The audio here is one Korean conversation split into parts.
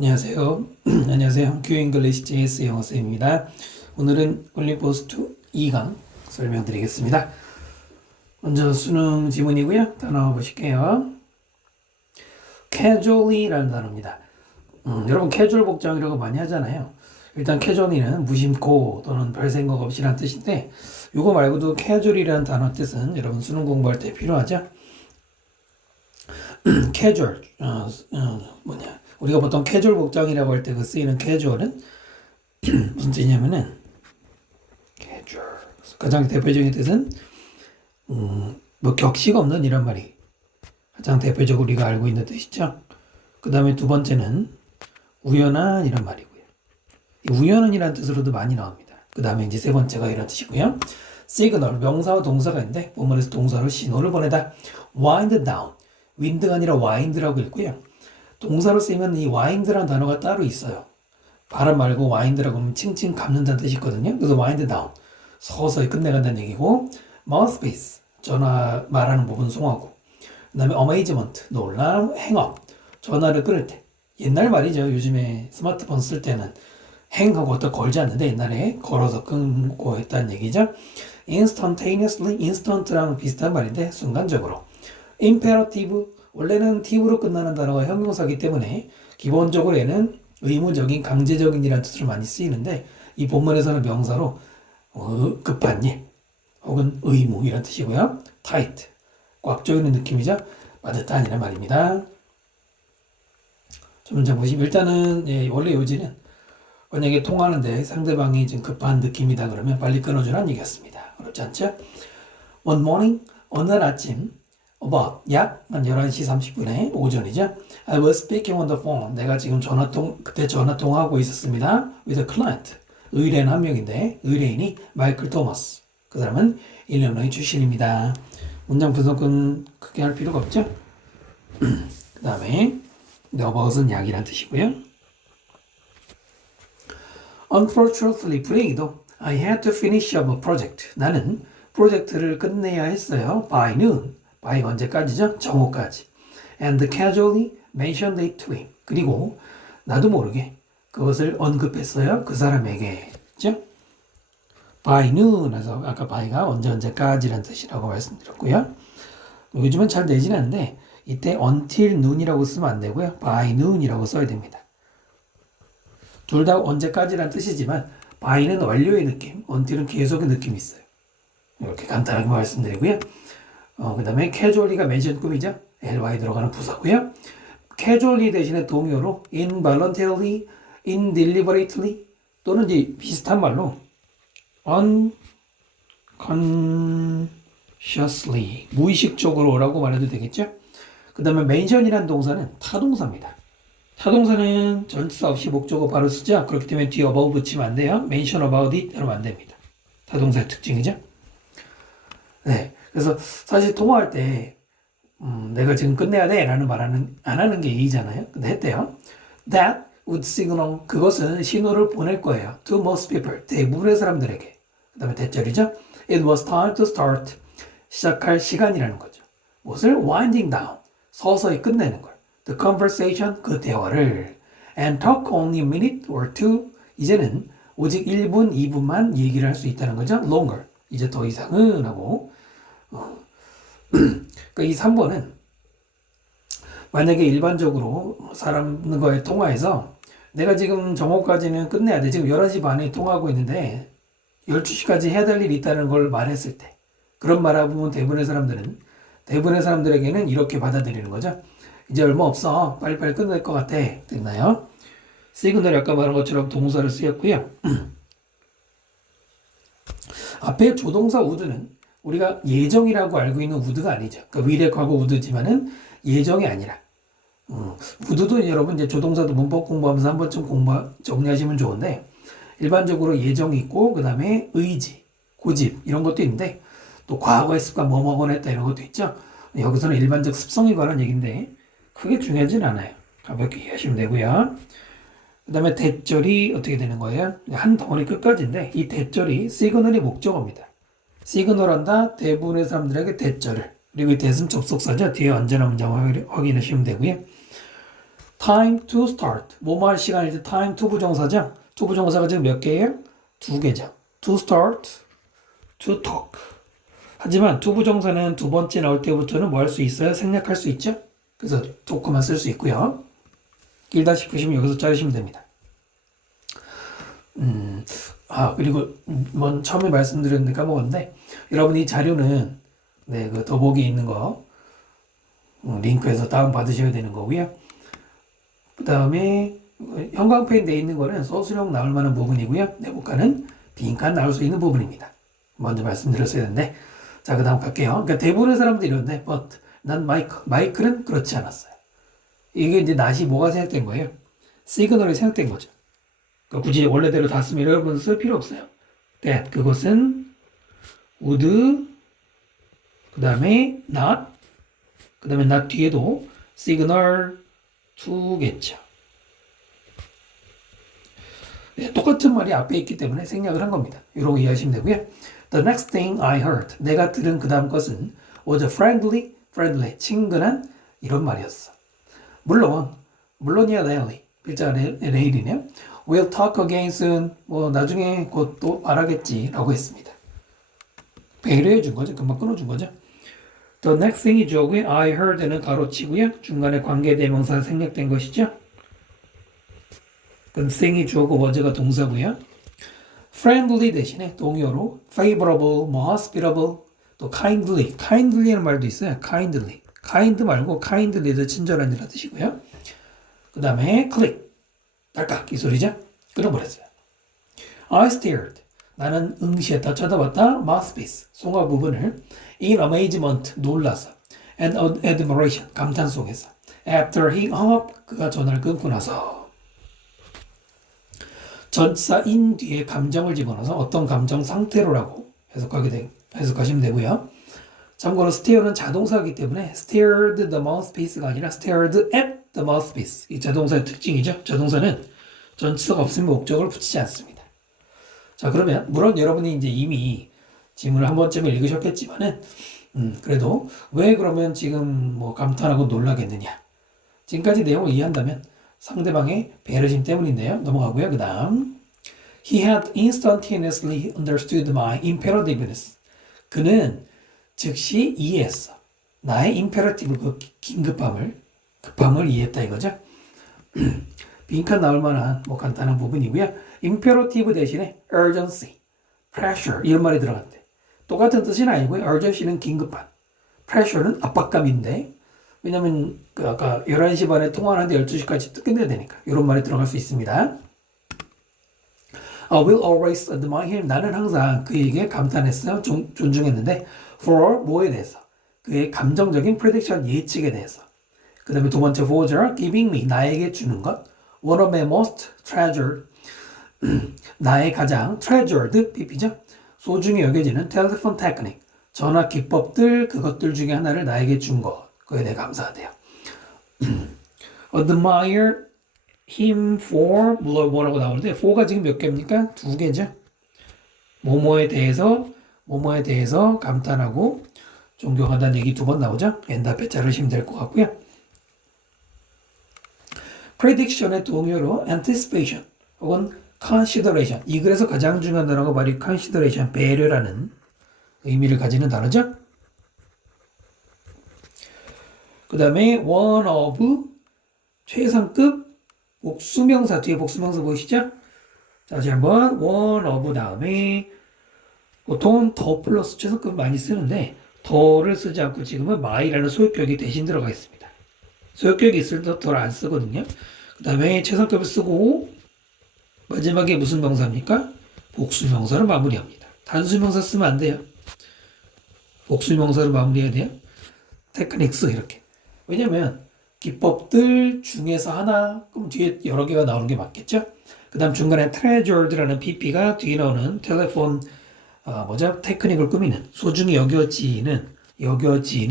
안녕하세요. 안녕하세요. 큐 잉글리시 JS 영어쌤입니다. 오늘은 올림포스 2 2강 설명드리겠습니다. 먼저 수능 지문이고요. 단어 보실게요. casually라는 단어입니다. 여러분 캐주얼 복장이라고 많이 하잖아요. 일단 casually는 무심코 또는 별 생각 없이란 뜻인데 이거 말고도 casual이라는 단어 뜻은 여러분 수능 공부할 때 필요하죠. casual 우리가 보통 캐주얼 복장이라고 할 때 그 쓰이는 캐주얼은 무슨 뜻이냐면은 캐주얼 가장 대표적인 뜻은 뭐 격식 없는 이런 말이 가장 대표적으로 우리가 알고 있는 뜻이죠. 그 다음에 두 번째는 우연한 이런 말이고요. 이 우연한이라는 뜻으로도 많이 나옵니다. 그 다음에 이제 세 번째가 이런 뜻이고요. 시그널 명사와 동사가 있는데 본문에서 동사로 신호를 보내다. wind down wind가 아니라 wind라고 읽고요. 동사로 쓰이면 이 wind라는 단어가 따로 있어요. 바람 말고 wind라고 하면 칭칭 감는다는 뜻이 있거든요. 그래서 wind down 서서히 끝내간다는 얘기고 mouthpiece 전화 말하는 부분 송하고 그 다음에 amazement 놀람 행업 전화를 끊을 때 옛날 말이죠. 요즘에 스마트폰 쓸 때는 행하고 어디다 걸지 않는데 옛날에 걸어서 끊고 했다는 얘기죠. instantaneously instant랑 비슷한 말인데 순간적으로 imperative 원래는 tive로 끝나는 단어가 형용사이기 때문에 기본적으로 얘는 의무적인 강제적인 이라는 뜻으로 많이 쓰이는데 이 본문에서는 명사로 급한 일 혹은 의무 이런 뜻이고요. tight 꽉 조이는 느낌이죠. 빠듯한 이란 말입니다. 좀 먼저 보시면 일단은 원래 요지는 만약에 통화하는데 상대방이 좀 급한 느낌이다 그러면 빨리 끊어주라는 얘기였습니다. 어렵지 않죠? One morning 어느 날 아침 about 약 한 11시 30분에 오전이죠. I was speaking on the phone. 내가 지금 그때 전화 통화하고 있었습니다. with a client. 의뢰인 한 명인데 의뢰인이 마이클 토머스. 그 사람은 일리노이 출신입니다. 문장 분석은 크게 할 필요가 없죠. 그 다음에 about은 약이란 뜻이고요. Unfortunately, 불행히도 I had to finish up a project. 나는 프로젝트를 끝내야 했어요. by noon. by가 언제까지죠? 정오까지. And casually mentioned it to him. 그리고 나도 모르게 그것을 언급했어요. 그 사람에게. 그죠? by noon 해서 아까 by가 언제까지란 뜻이라고 말씀드렸고요. 요즘은 잘 내지는 않는데 이때 until noon이라고 쓰면 안 되고요. by noon이라고 써야 됩니다. 둘 다 언제까지란 뜻이지만 by는 완료의 느낌, until은 계속의 느낌이 있어요. 이렇게 간단하게 말씀드리고요. 그 다음에 casually가 mention 꿈이죠. ly 들어가는 부사고요. casually 대신에 동요로 involuntarily, indeliberately 또는 이제 비슷한 말로 unconsciously 무의식적으로라고 말해도 되겠죠. 그 다음에 mention이라는 동사는 타동사입니다. 타동사는 전치사 없이 목적어 바로 쓰죠. 그렇기 때문에 뒤에 above 붙이면 안 돼요. mention about it 이러면 안 됩니다. 타동사의 특징이죠. 네. 그래서 사실 통화할 때 내가 지금 끝내야 돼 라는 말 안 하는 게 예의잖아요. 근데 했대요. That would signal 그것은 신호를 보낼 거예요. To most people 대부분의 사람들에게. 그 다음에 대절이죠. It was time to start 시작할 시간이라는 거죠. 무엇을? Winding down 서서히 끝내는 걸. The conversation 그 대화를 and talk only a minute or two 이제는 오직 1분, 2분만 얘기를 할 수 있다는 거죠. Longer 이제 더 이상은 하고 그러니까 이 3번은 만약에 일반적으로 사람과의 통화에서 내가 지금 정오까지는 끝내야 돼. 지금 11시 반에 통화하고 있는데 12시까지 해야 될 일이 있다는 걸 말했을 때 그런 말하면 대부분의 사람들에게는 이렇게 받아들이는 거죠. 이제 얼마 없어. 빨리빨리 끝낼 것 같아. 됐나요? 시그널이 아까 말한 것처럼 동사를 쓰였고요. 앞에 조동사 would는 우리가 예정이라고 알고 있는 would가 아니죠. 그러니까 미래 과거 would지만은 예정이 아니라. would도 여러분 이제 조동사도 문법 공부하면서 한 번쯤 정리하시면 좋은데 일반적으로 예정이 있고 그 다음에 의지, 고집 이런 것도 있는데 또 과거의 습관 뭐뭐건 했다 이런 것도 있죠. 여기서는 일반적 습성에 관한 얘기인데 크게 중요하진 않아요. 가볍게 이해하시면 되고요. 그 다음에 대절이 어떻게 되는 거예요? 한 덩어리 끝까지인데 이 대절이 시그널의 목적어입니다. 시그널한다 대부분의 사람들에게 대절을 그리고 이 대은 접속사죠. 뒤에 언제나 문장 확인하시면 되고요. time to start. 뭐뭐 할 시간일 때 time to 부정사죠. to 부정사가 지금 몇 개예요? 두 개죠. to start, to talk. 하지만 to 부정사는 두 번째 나올 때부터는 뭐 할 수 있어요? 생략할 수 있죠. 그래서 talk만 쓸 수 있고요. 길다 싶으시면 여기서 자르시면 됩니다. 그리고 처음에 말씀드렸는데 까먹었는데 여러분 이 자료는 네, 그 더보기 있는 거 링크에서 다운 받으셔야 되는 거고요. 그 다음에 형광펜 돼 있는 거는 서술형 나올 만한 부분이고요. 내복과는 빈칸 나올 수 있는 부분입니다. 먼저 말씀드렸어야 되는데 자, 그 다음 갈게요. 그러니까 대부분의 사람들이 이런데 but 난 마이클은 그렇지 않았어요. 이게 이제 낫이 뭐가 생략된 거예요? 시그널이 생략된 거죠. 그러니까 굳이 원래대로 다 쓰면 여러분 쓸 필요 없어요. that 그것은 would 그 다음에 not 그 다음에 not 뒤에도 signal to겠죠. 네, 똑같은 말이 앞에 있기 때문에 생략을 한 겁니다. 이런 거 이해하시면 되고요. The next thing I heard 내가 들은 그 다음 것은 was friendly 친근한 이런 말이었어. 물론이야 레일리 필자가 레일이네요. We'll talk again soon. 뭐 나중에 곧 또 말하겠지 라고 했습니다. 배려해 준 거죠. 금방 끊어준 거죠. The next thing이죠. I heard는 가로치고요. 중간에 관계대명사 생략된 것이죠. 그건 thing이 주어고 was가 동사고요. friendly 대신에 동요로 favorable, hospitable, 또 kindly라는 말도 있어요. kind 말고 kindly도 친절한이라는 뜻이고요. 그 다음에 click, 딸깍 이 소리죠. 끊어버렸어요. I stared. 나는 응시했다, 쳐다봤다. mouthpiece, 송화 부분을 in amazement, 놀라서 and admiration, 감탄 속에서 after he hung up, 그가 전화를 끊고 나서 전치사 in 뒤에 감정을 집어넣어서 어떤 감정 상태로라고 해석하시면 되고요. 참고로 stare는 자동사이기 때문에 stared the mouthpiece가 아니라 stared at the mouthpiece. 이 자동사의 특징이죠. 자동사는 전치사가 없으면 목적어를 붙이지 않습니다. 자, 그러면 물론 여러분이 이제 이미 지문을 한 번쯤 읽으셨겠지만은 그래도 왜 그러면 지금 뭐 감탄하고 놀라겠느냐? 지금까지 내용을 이해한다면 상대방의 배려심 때문인데요. 넘어가고요. 그 다음 He had instantaneously understood my imperativeness. 그는 즉시 이해했어. 나의 임페러티브, 그 급함을 이해했다 이거죠. 빈칸 나올 만한 뭐 간단한 부분이고요. 임페러티브 대신에 urgency, pressure 이런 말이 들어간대. 똑같은 뜻은 아니고요. urgency는 긴급한, pressure는 압박감인데 왜냐면 그 아까 11시 반에 통화하는데 12시까지 끝내야 되니까 이런 말이 들어갈 수 있습니다. I will always admire him. 나는 항상 그에게 감탄했어요. 존중했는데 for 뭐에 대해서? 그의 감정적인 prediction 예측에 대해서. 그 다음에 두 번째 for giving me 나에게 주는 것. One of my most treasured 나의 가장 treasured PP죠. 소중히 여겨지는 telephone technique 전화 기법들 그것들 중에 하나를 나에게 준 것. 그에 대해 감사하대요. admire him for 뭐라고 나오는데 for가 지금 몇 개입니까? 두 개죠. 뭐뭐에 대해서 감탄하고 존경한다는 얘기 두 번 나오죠. n 앞에 자르시면 될 것 같고요. prediction의 동요로 anticipation 혹은 consideration 이 글에서 가장 중요한 단어가 바로 consideration 배려라는 의미를 가지는 단어죠. 그 다음에 one of 최상급 복수명사 뒤에 복수명사 보이시죠? 자, 다시 한번 one of 다음에 보통은 더 플러스 최상급 많이 쓰는데 더를 쓰지 않고 지금은 my라는 소유격이 대신 들어가 있습니다. 소유격이 있을 때 더를 안 쓰거든요. 그 다음에 최상급을 쓰고 마지막에 무슨 명사입니까? 복수명사로 마무리합니다. 단수명사 쓰면 안 돼요. 복수명사로 마무리해야 돼요. 테크닉스 이렇게. 왜냐면 기법들 중에서 하나 그럼 뒤에 여러 개가 나오는 게 맞겠죠? 그 다음 중간에 treasured라는 pp가 뒤에 나오는 텔레폰 테크닉을 꾸미는 소중히 여겨지는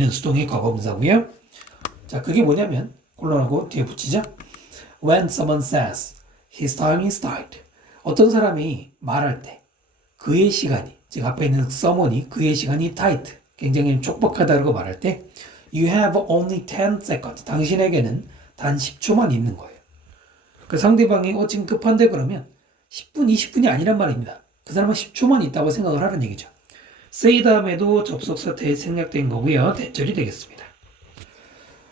수동의 과거분사고요. 자, 그게 뭐냐면 콜론하고 뒤에 붙이죠. When someone says his time is tight. 어떤 사람이 말할 때 그의 시간이 즉 앞에 있는 someone이 그의 시간이 tight 굉장히 촉박하다고 말할 때 You have only 10 seconds. 당신에게는 단 10초만 있는 거예요. 그 상대방이 지금 급한데 그러면 10분, 20분이 아니란 말입니다. 그 사람은 10초만 있다고 생각을 하는 얘기죠. say 다음에도 접속사 대 생략된 거고요. 대절이 되겠습니다.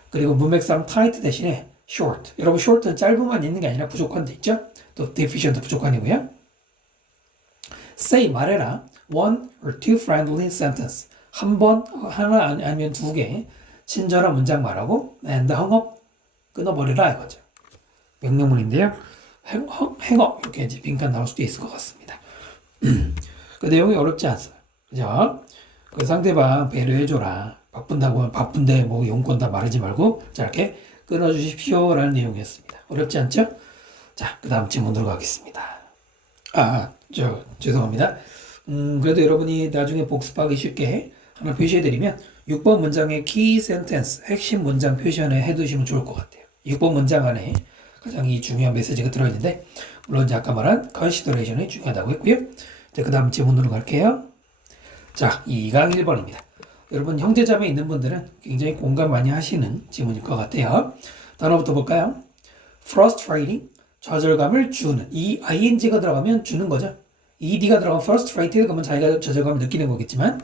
그리고 문맥상 tight 대신에 short. 여러분 short는 짧은만 있는 게 아니라 부족한 데 있죠? 또 deficient 부족한이고요. say 말해라. one or two friendly sentence. 한 번, 하나 아니면 두 개 친절한 문장 말하고 and hang up. 끊어버리라 이거죠. 명령문인데요. hang up 이렇게 이제 빈칸 나올 수도 있을 것 같습니다. 그 내용이 어렵지 않아요. 그죠? 그 상대방 배려해줘라. 바쁜데 뭐 용건 다 말하지 말고 짧게 끊어주십시오 라는 내용이었습니다. 어렵지 않죠? 자, 그 다음 질문으로 가겠습니다. 죄송합니다. 그래도 여러분이 나중에 복습하기 쉽게 하나 표시해드리면 6번 문장의 키 센텐스, 핵심 문장 표시 안에 해두시면 좋을 것 같아요. 6번 문장 안에 가장 이 중요한 메시지가 들어있는데 물론 아까 말한 consideration이 중요하다고 했고요. 자, 그 다음 질문으로 갈게요. 자, 2강 1번입니다. 여러분 형제자매 있는 분들은 굉장히 공감 많이 하시는 질문일 것 같아요. 단어부터 볼까요? frustrating, 좌절감을 주는. 이 ing가 들어가면 주는 거죠. ed가 들어가면 frustrated 그러면 자기가 좌절감을 느끼는 거겠지만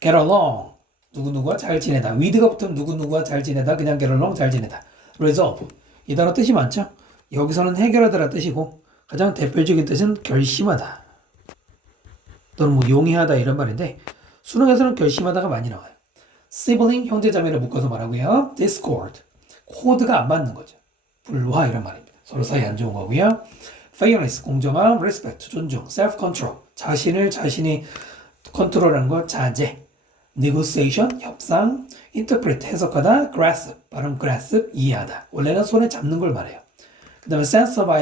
get along, 누구누구와 잘 지내다. with가 붙으면 누구누구와 잘 지내다. 그냥 get along, 잘 지내다. resolve, 이 단어 뜻이 많죠? 여기서는 해결하다라는 뜻이고 가장 대표적인 뜻은 결심하다 또는 뭐 용해하다 이런 말인데 수능에서는 결심하다가 많이 나와요. sibling, 형제자매를 묶어서 말하고요. discord, 코드가 안 맞는 거죠. 불화 이런 말입니다. 서로 사이 안 좋은 거고요. fairness, 공정함, respect, 존중, self-control, 자신이 컨트롤하는 거, 자제, negotiation, 협상, interpret, 해석하다, grasp, 발음 grasp, 이해하다. 원래는 손에 잡는 걸 말해요. 그 다음에 sense of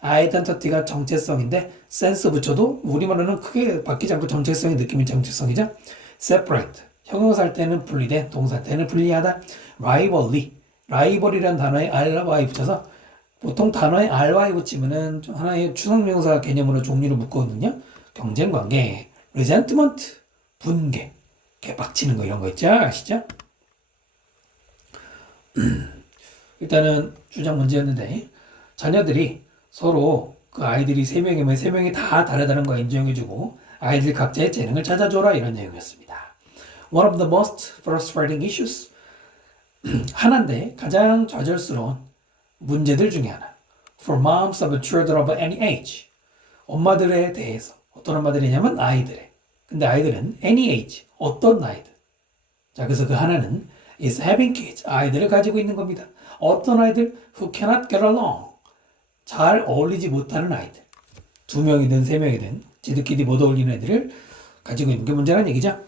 identity가 정체성인데 sense 붙여도 우리말로는 크게 바뀌지 않고 정체성의 느낌이 정체성이죠. separate, 형용사 할 때는 분리된, 동사 할 때는 분리하다. rival이라는 단어에 ry 붙여서 보통 단어에 ry 붙이면은 하나의 추상명사 개념으로 종류를 묶거든요. 경쟁관계, resentment, 분개, 개빡치는 거 이런 거 있죠? 아시죠? 일단은 주장 문제였는데 자녀들이 서로 그 아이들이 3명이면 3명이 다 다르다는 거 인정해주고 아이들 각자의 재능을 찾아줘라 이런 내용이었습니다. One of the most frustrating issues 하나인데 가장 좌절스러운 문제들 중에 하나. For moms of children of any age. 엄마들에 대해서 어떤 엄마들이냐면 아이들의. 근데 아이들은 any age. 어떤 나이든. 자, 그래서 그 하나는 is having kids. 아이들을 가지고 있는 겁니다. 어떤 아이들? Who cannot get along. 잘 어울리지 못하는 아이들. 2명이든 3명이든 지들끼리 못 어울리는 애들을 가지고 있는 게 문제라는 얘기죠.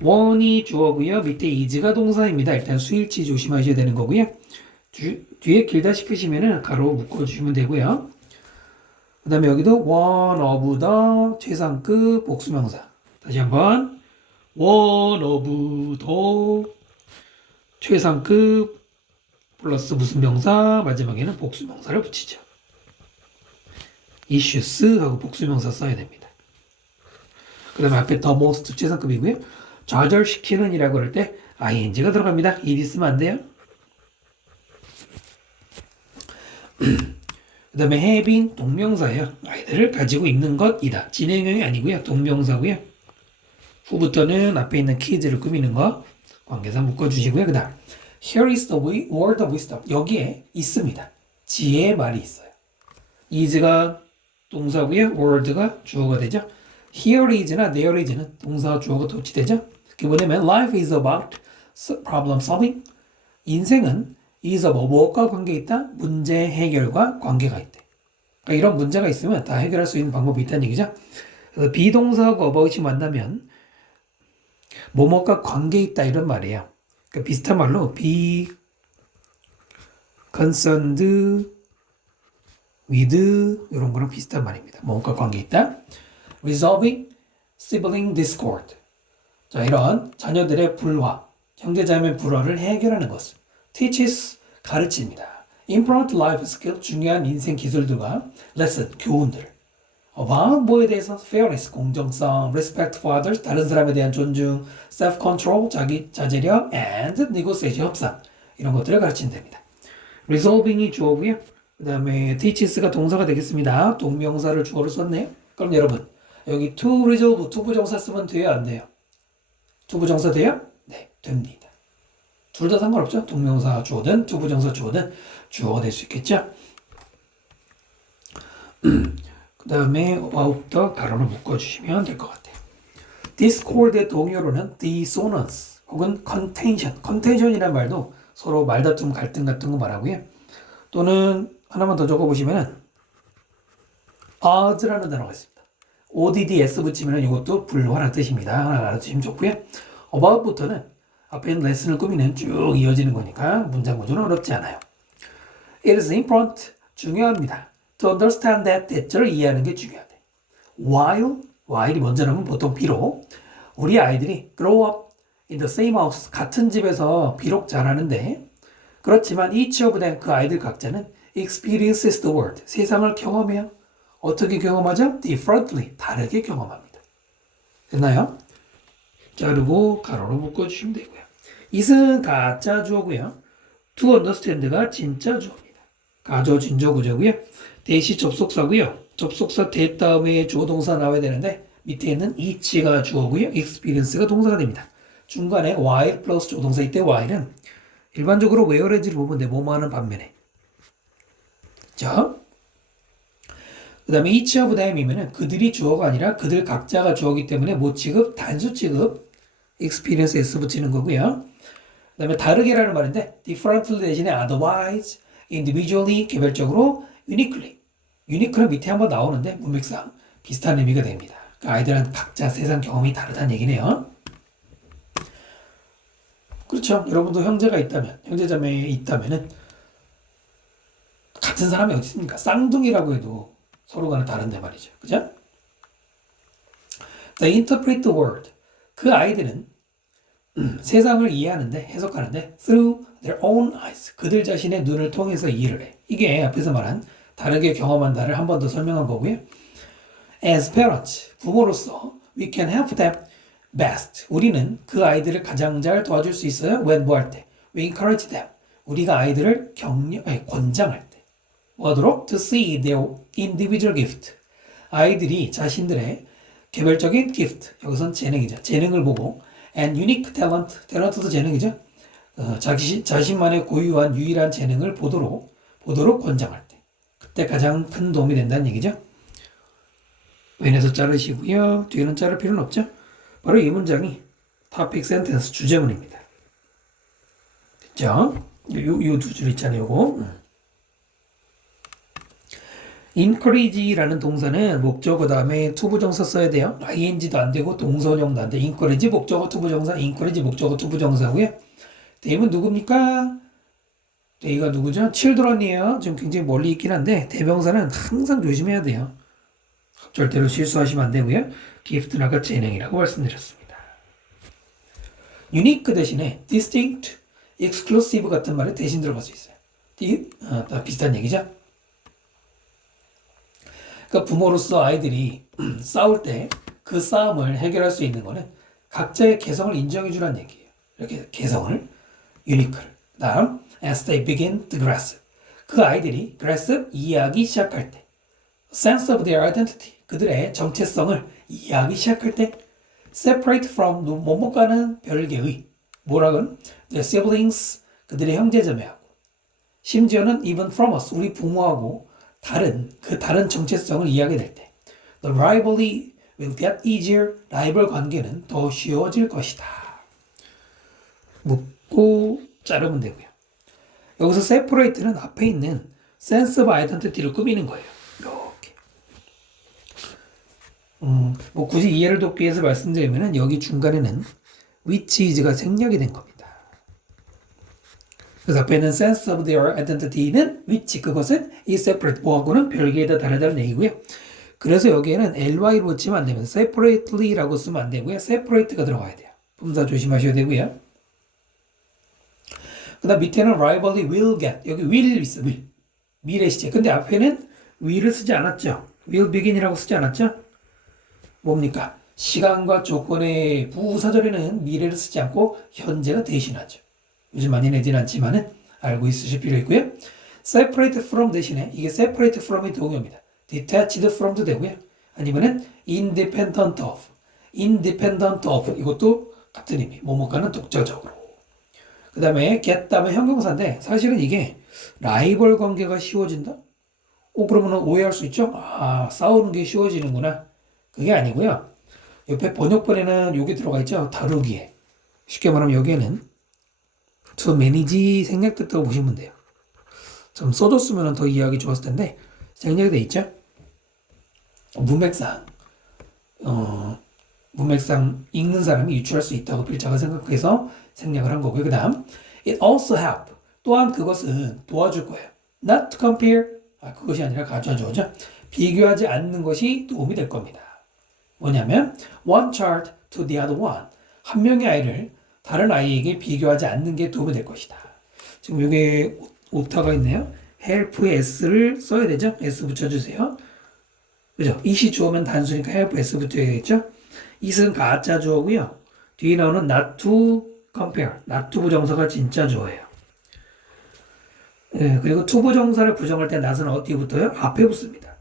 원이 주어고요. 밑에 is가 동사입니다. 일단 수일치 조심하셔야 되는 거고요. 뒤에 길다 싶으시면은 가로 묶어주시면 되고요. 그 다음에 여기도 one of the 최상급 복수명사. 다시 한번 one of the 최상급 플러스 무슨 명사 마지막에는 복수명사를 붙이죠. issues 하고 복수명사 써야 됩니다. 그 다음에 앞에 the most 최상급이고요. 좌절시키는 이라고 그럴 때 ing가 들어갑니다. ed 쓰면 안 돼요. 그 다음에 having 동명사예요. 아이들을 가지고 있는 것이다. 진행형이 아니고요. 동명사고요. 후부터는 앞에 있는 kids를 꾸미는 거 관계사 묶어주시고요. 그 다음 here is the word of wisdom. 여기에 있습니다. 지혜의 말이 있어요. is가 동사고요. word가 주어가 되죠. Here is나 there is는 동사와 주어가 도치되죠. 그게 뭐냐면 life is about problem solving. 인생은 is about 무엇과 관계 있다? 문제 해결과 관계가 있대. 그러니까 이런 문제가 있으면 다 해결할 수 있는 방법이 있다는 얘기죠. 그래서 비동사하고 about이 만나면 뭐뭐과 관계 있다 이런 말이에요. 그러니까 비슷한 말로 be concerned with 이런 거랑 비슷한 말입니다. 뭐뭐과 관계 있다. Resolving sibling discord. 자, 이런 자녀들의 불화, 형제자매 불화를 해결하는 것을 teaches 가르칩니다. Important life skill 중요한 인생 기술들과 lesson 교훈들. about 뭐에 대해서 fairness 공정성, respect for others 다른 사람에 대한 존중, self control 자기 자제력 and negotiation 협상. 이런 것들을 가르치면 됩니다. resolving이 주어고요. 그 다음에 teaches가 동사가 되겠습니다. 동명사를 주어로 썼네요. 그럼 여러분 여기 to resolve 투부정사 쓰면 돼요? 안 돼요? 투부정사 돼요? 네, 됩니다. 둘 다 상관없죠? 동명사 주어든 투부정사 주어든 주어가 될 수 있겠죠? 그 다음에 about부터 가로로 묶어주시면 될 것 같아요. discord의 동요로는 dissonance 혹은 contention이라는 말도 서로 말다툼, 갈등 같은 거 말하고요. 또는 하나만 더 적어보시면은 odds라는 단어가 있습니다. odds 붙이면은 이것도 불화라는 뜻입니다. 하나 알아두시면 좋고요. about부터는 앞에 있는 레슨을 꾸미는 쭉 이어지는 거니까 문장 구조는 어렵지 않아요. It is important, 중요합니다. To understand that, 대절을 이해하는 게 중요하대. while이 먼저 나오면 보통 비록 우리 아이들이 grow up in the same house, 같은 집에서 비록 자라는데 그렇지만 each of them, 그 아이들 각자는 experiences the world, 세상을 경험해요. 어떻게 경험하죠? differently, 다르게 경험합니다. 됐나요? 자르고 가로로 묶어주시면 되고요. it은 가짜 주어고요. to understand가 진짜 주어입니다. 가조 진저 구조고요. 대시 접속사고요. 접속사 대 다음에 주어 동사 나와야 되는데 밑에 있는 each가 주어고요. experience가 동사가 됩니다. 중간에 while 플러스 주어 동사 이때 while은 일반적으로 whereas를 보면 돼. 뭐뭐 하는 반면에. 자, 그 다음에 each of them이면은 그들이 주어가 아니라 그들 각자가 주어기 때문에 뭐 취급? 단수 취급. experience s 붙이는 거고요. 그 다음에 다르게라는 말인데 differently 대신에 otherwise, individually 개별적으로, uniquely. unique는 밑에 한번 나오는데 문맥상 비슷한 의미가 됩니다. 그러니까 아이들은 각자 세상 경험이 다르다는 얘기네요. 그렇죠. 여러분도 형제가 있다면, 형제자매 있다면은 같은 사람이 어디 있습니까? 쌍둥이라고 해도 서로가 다른데 말이죠. 그죠? They interpret the world. 그 아이들은 세상을 이해하는데, 해석하는데 through their own eyes. 그들 자신의 눈을 통해서 이해를 해. 이게 앞에서 말한 다르게 경험한다를 한 번 더 설명한 거고요. As parents, 부모로서 we can help them best. 우리는 그 아이들을 가장 잘 도와줄 수 있어요. when 뭐 할 때? We encourage them. 우리가 아이들을 권장할 때. 뭐 하도록? To see their individual gift. 아이들이 자신들의 개별적인 gift. 여기선 재능이죠. 재능을 보고 and unique talent. 탤런트도 재능이죠. 자신만의 고유한 유일한 재능을 보도록 권장할 때. 그때 가장 큰 도움이 된다는 얘기죠. 왼에서 자르시고요. 뒤에는 자를 필요는 없죠. 바로 이 문장이 topic sentence 주제문입니다. 됐죠? 요 두 줄 있잖아요. 요거. encourage라는 동사는 목적어 다음에 투부정사 써야 돼요. ing도 안 되고 동선형도 안 돼. encourage 목적어 투부정사, encourage 목적어 투부정사고요. 대임은 누굽니까? 대이가 누구죠? children이에요. 지금 굉장히 멀리 있긴 한데 대명사는 항상 조심해야 돼요. 절대로 실수하시면 안 되고요. gift는 아까 재능이라고 말씀드렸습니다. unique 대신에 distinct, exclusive 같은 말을 대신 들어갈 수 있어요. 비슷한 얘기죠. 그러니까 부모로서 아이들이 싸울 때 그 싸움을 해결할 수 있는 거는 각자의 개성을 인정해 주라는 얘기예요. 이렇게 개성을, unique를. 다음, as they begin to grasp. 그 아이들이 grasp, 이해하기 시작할 때. sense of their identity. 그들의 정체성을 이해하기 시작할 때. separate from, 뭐뭐과는 별개의. 뭐라고는? their siblings. 그들의 형제자매하고. 심지어는 even from us. 우리 부모하고 다른 정체성을 이해하게 될 때. The rivalry will get easier. 라이벌 관계는 더 쉬워질 것이다. 묶고 자르면 되고요. 여기서 separate는 앞에 있는 sense of identity를 꾸미는 거예요. 이렇게. 뭐 굳이 이해를 돕기 위해서 말씀드리면은 여기 중간에는 which is가 생략이 된 겁니다. 그래서 앞에는 sense of their identity는 which 그것은 is separate 뭐하고는 별개이다 다르다는 얘기고요. 그래서 여기에는 ly로 붙이면 안 됩니다. separately라고 쓰면 안 되고요. separate가 들어가야 돼요. 품사 조심하셔야 되고요. 그 다음 밑에는 rivalry will get. 여기 will 있어. will. 미래 시제. 근데 앞에는 will을 쓰지 않았죠. will begin이라고 쓰지 않았죠. 뭡니까? 시간과 조건의 부사절에는 미래를 쓰지 않고 현재가 대신하죠. 요즘 많이 내진 않지만은 알고 있으실 필요 있고요. separate from 대신에 이게 separate from이 동의어입니다. detached from도 되고요. 아니면은 independent of 이것도 같은 의미. 뭐뭐과는 독자적으로. 그 다음에 get 다음에 형용사인데 사실은 이게 라이벌 관계가 쉬워진다? 그러면 오해할 수 있죠? 싸우는 게 쉬워지는구나. 그게 아니고요. 옆에 번역본에는 여기 들어가 있죠? 다루기에. 쉽게 말하면 여기에는 to manage 생략됐다고 보시면 돼요. 좀 써줬으면 더 이해하기 좋았을 텐데 생략이 돼 있죠? 문맥상 읽는 사람이 유추할 수 있다고 필자가 생각해서 생략을 한 거고요. 그 다음 it also help 또한 그것은 도와줄 거예요. not to compare 그것이 아니라 가져줘죠. 비교하지 않는 것이 도움이 될 겁니다. 뭐냐면 one child to the other one 한 명의 아이를 다른 아이에게 비교하지 않는 게 도움이 될 것이다. 지금 여기에 오타가 있네요. help에 s를 써야 되죠. s 붙여주세요. 그죠? it이 주어면 단수니까 help s 붙여야겠죠. it은 가짜 주어고요. 뒤에 나오는 not to compare, not to 부정사가 진짜 주어예요. 네, 그리고 to 부정사를 부정할 때 not은 어디에 붙어요? 앞에 붙습니다.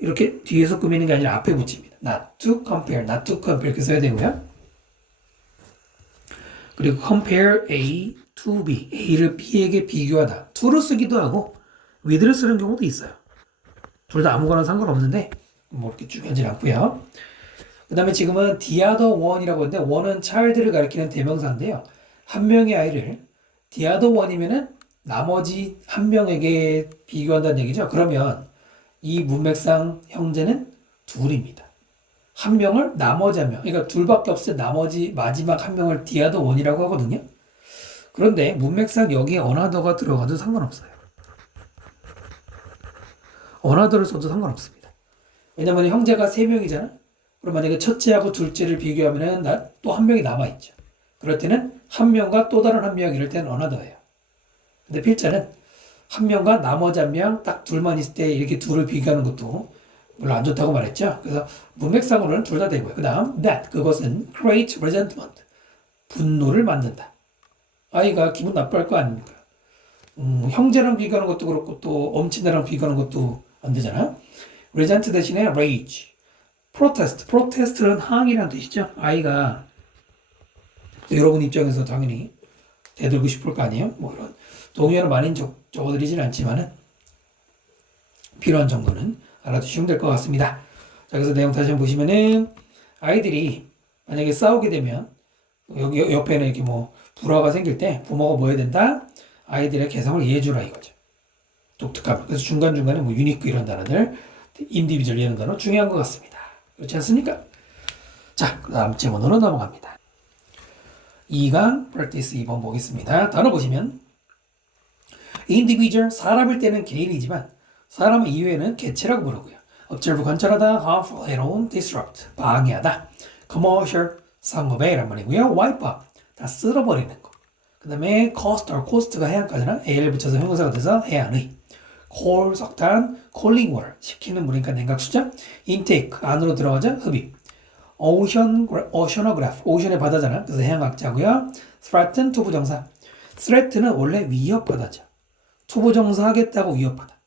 이렇게 뒤에서 꾸미는 게 아니라 앞에 붙입니다. not to compare, not to compare 이렇게 써야 되고요. 그리고 compare A to B, A를 B에게 비교하다. to를 쓰기도 하고 with를 쓰는 경우도 있어요. 둘 다 아무거나 상관없는데 뭐 이렇게 중요하진 않고요. 그 다음에 지금은 the other one이라고 하는데 one은 child를 가리키는 대명사인데요. 한 명의 아이를 the other one이면은 나머지 한 명에게 비교한다는 얘기죠. 그러면 이 문맥상 형제는 둘입니다. 한 명을 나머지 한 명, 그러니까 둘밖에 없을 때 나머지 마지막 한 명을 the other one이라고 하거든요. 그런데 문맥상 여기에 another가 들어가도 상관없어요. another를 써도 상관없습니다. 왜냐면 형제가 세 명이잖아. 그럼 만약에 첫째하고 둘째를 비교하면은 또 한 명이 남아있죠. 그럴 때는 한 명과 또 다른 한 명 이럴 때는 another예요. 근데 필자는 한 명과 나머지 한 명 딱 둘만 있을 때 이렇게 둘을 비교하는 것도 별로 안 좋다고 말했죠. 그래서 문맥상으로는 둘 다 되고요. 그 다음 that 그것은 create resentment 분노를 만든다. 아이가 기분 나빠할 거 아닙니까? 형제랑 비교하는 것도 그렇고 또 엄친아랑 비교하는 것도 안 되잖아. resent 대신에 rage, protest는 항의라는 뜻이죠. 아이가 여러분 입장에서 당연히 대들고 싶을 거 아니에요. 뭐 이런 동의어는 많이 적어드리진 않지만은 필요한 정도는 알아두시면 될 것 같습니다. 자, 그래서 내용 다시 한번 보시면은 아이들이 만약에 싸우게 되면 여기 옆에는 이렇게 뭐 불화가 생길 때 부모가 뭐 해야 된다? 아이들의 개성을 이해해주라 이거죠. 독특함. 그래서 중간중간에 뭐 유니크 이런 단어들, 인디비주얼 이런 단어 중요한 것 같습니다. 그렇지 않습니까? 자, 그 다음 질문으로 넘어갑니다. 2강 practice 2번 보겠습니다. 단어 보시면 individual, 사람일 때는 개인이지만 사람 이외에는 개체라고 부르고요. observe, 관찰하다, harmful, 해로운, disrupt, 방해하다, commercial, 상업의 이란 말이고요. wipe up, 다 쓸어버리는 거. 그 다음에 coast가 해안가잖아. al 붙여서 형용사가 돼서 해안의. coal, 석탄, cooling water, 식히는 물이니까 냉각수자. intake, 안으로 들어가자, 흡입. oceanograph, 오션의 바다잖아. 그래서 해양학자고요. threaten, 투부정사. threat는 원래 위협하다죠. 투부정사 하겠다고 위협하다.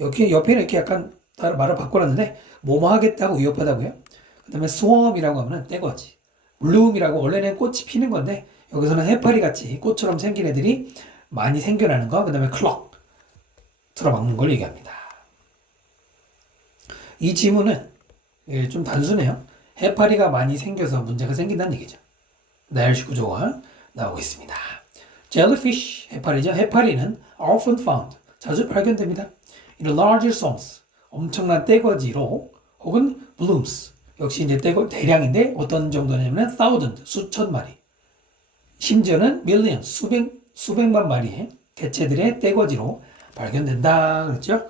여기 옆에는 이렇게 약간 말을 바꿔놨는데 뭐뭐 하겠다고 위협하다고요. 그 다음에 swarm이라고 하면 떼거지. bloom이라고 원래는 꽃이 피는 건데 여기서는 해파리 같이 꽃처럼 생긴 애들이 많이 생겨나는 거. 그 다음에 clock 틀어막는 걸 얘기합니다. 이 지문은 좀 단순해요. 해파리가 많이 생겨서 문제가 생긴다는 얘기죠. 나열식 구조가 나오고 있습니다. jellyfish, 해파리죠. 해파리는 often found, 자주 발견됩니다. in larger swarms, 엄청난 떼거지로 혹은 blooms, 역시 이제 대량인데 어떤 정도냐면 thousand, 수천 마리, 심지어는 million, 수백만 마리의 개체들의 떼거지로 발견된다 그랬죠.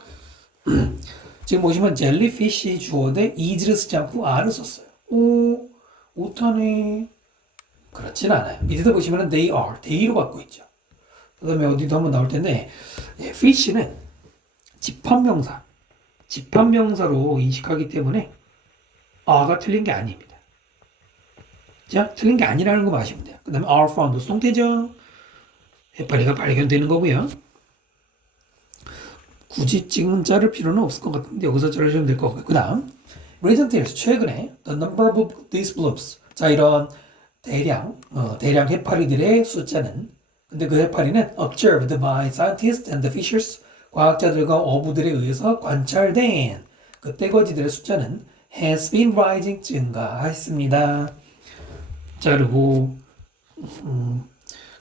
지금 보시면 jellyfish 주어인데 is를 쓰지 않고 are를 썼어요. 오타네. 그렇진 않아요. 밑에도 보시면 they are, they로 바꾸고 있죠. 그 다음에 어디도 한번 나올 텐데 fish는 집합명사로 인식하기 때문에 are가 틀린 게 아닙니다. 자, 틀린 게 아니라는 거 아시면 돼요. 그 다음에 are found, 수동태죠. 해파리가 발견되는 거고요. 굳이 지금 자를 필요는 없을 것 같은데 여기서 자르시면 될 것 같고요. 그 다음 recently 최근에 the number of these blooms 자 이런 대량 해파리들의 숫자는 근데 그 해파리는 observed by scientists and fishers 과학자들과 어부들에 의해서 관찰된 그 떼거지들의 숫자는 has been rising 증가했습니다. 자르고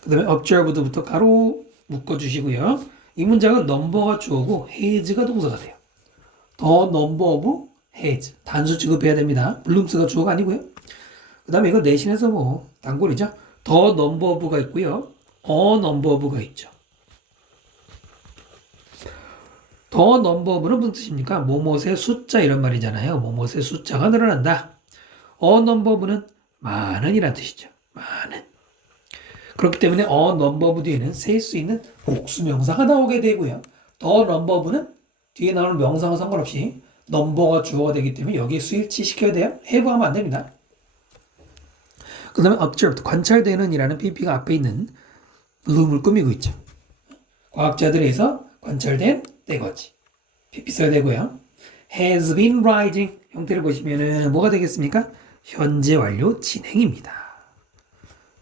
그 다음에 observed부터 가로 묶어주시고요. 이 문장은 넘버가 주어고 has가 동사가 돼요. 더 넘버 오브 has 단수 취급해야 됩니다. 블룸스가 주어가 아니고요. 그 다음에 이거 내신에서 뭐 단골이죠. 더 넘버 오브가 있고요. 넘버 오브가 있죠. 더 넘버 오브는 무슨 뜻입니까? 뭐뭇의 숫자 이런 말이잖아요. 뭐뭇의 숫자가 늘어난다. 넘버 오브는 많은이란 뜻이죠. 많은. 그렇기 때문에 넘버 오브 뒤에는 셀 수 있는 복수명사가 나오게 되고요. 더 넘버 오브는 뒤에 나오는 명사와 상관없이 넘버가 주어가 되기 때문에 여기에 수일치 시켜야 돼요. 해부하면 안 됩니다. 그 다음에 observed, 관찰되는 이라는 PP가 앞에 있는 bloom을 꾸미고 있죠. 과학자들에서 관찰된 떼거지. PP 써야 되고요. has been rising 형태를 보시면은 뭐가 되겠습니까? 현재 완료 진행입니다.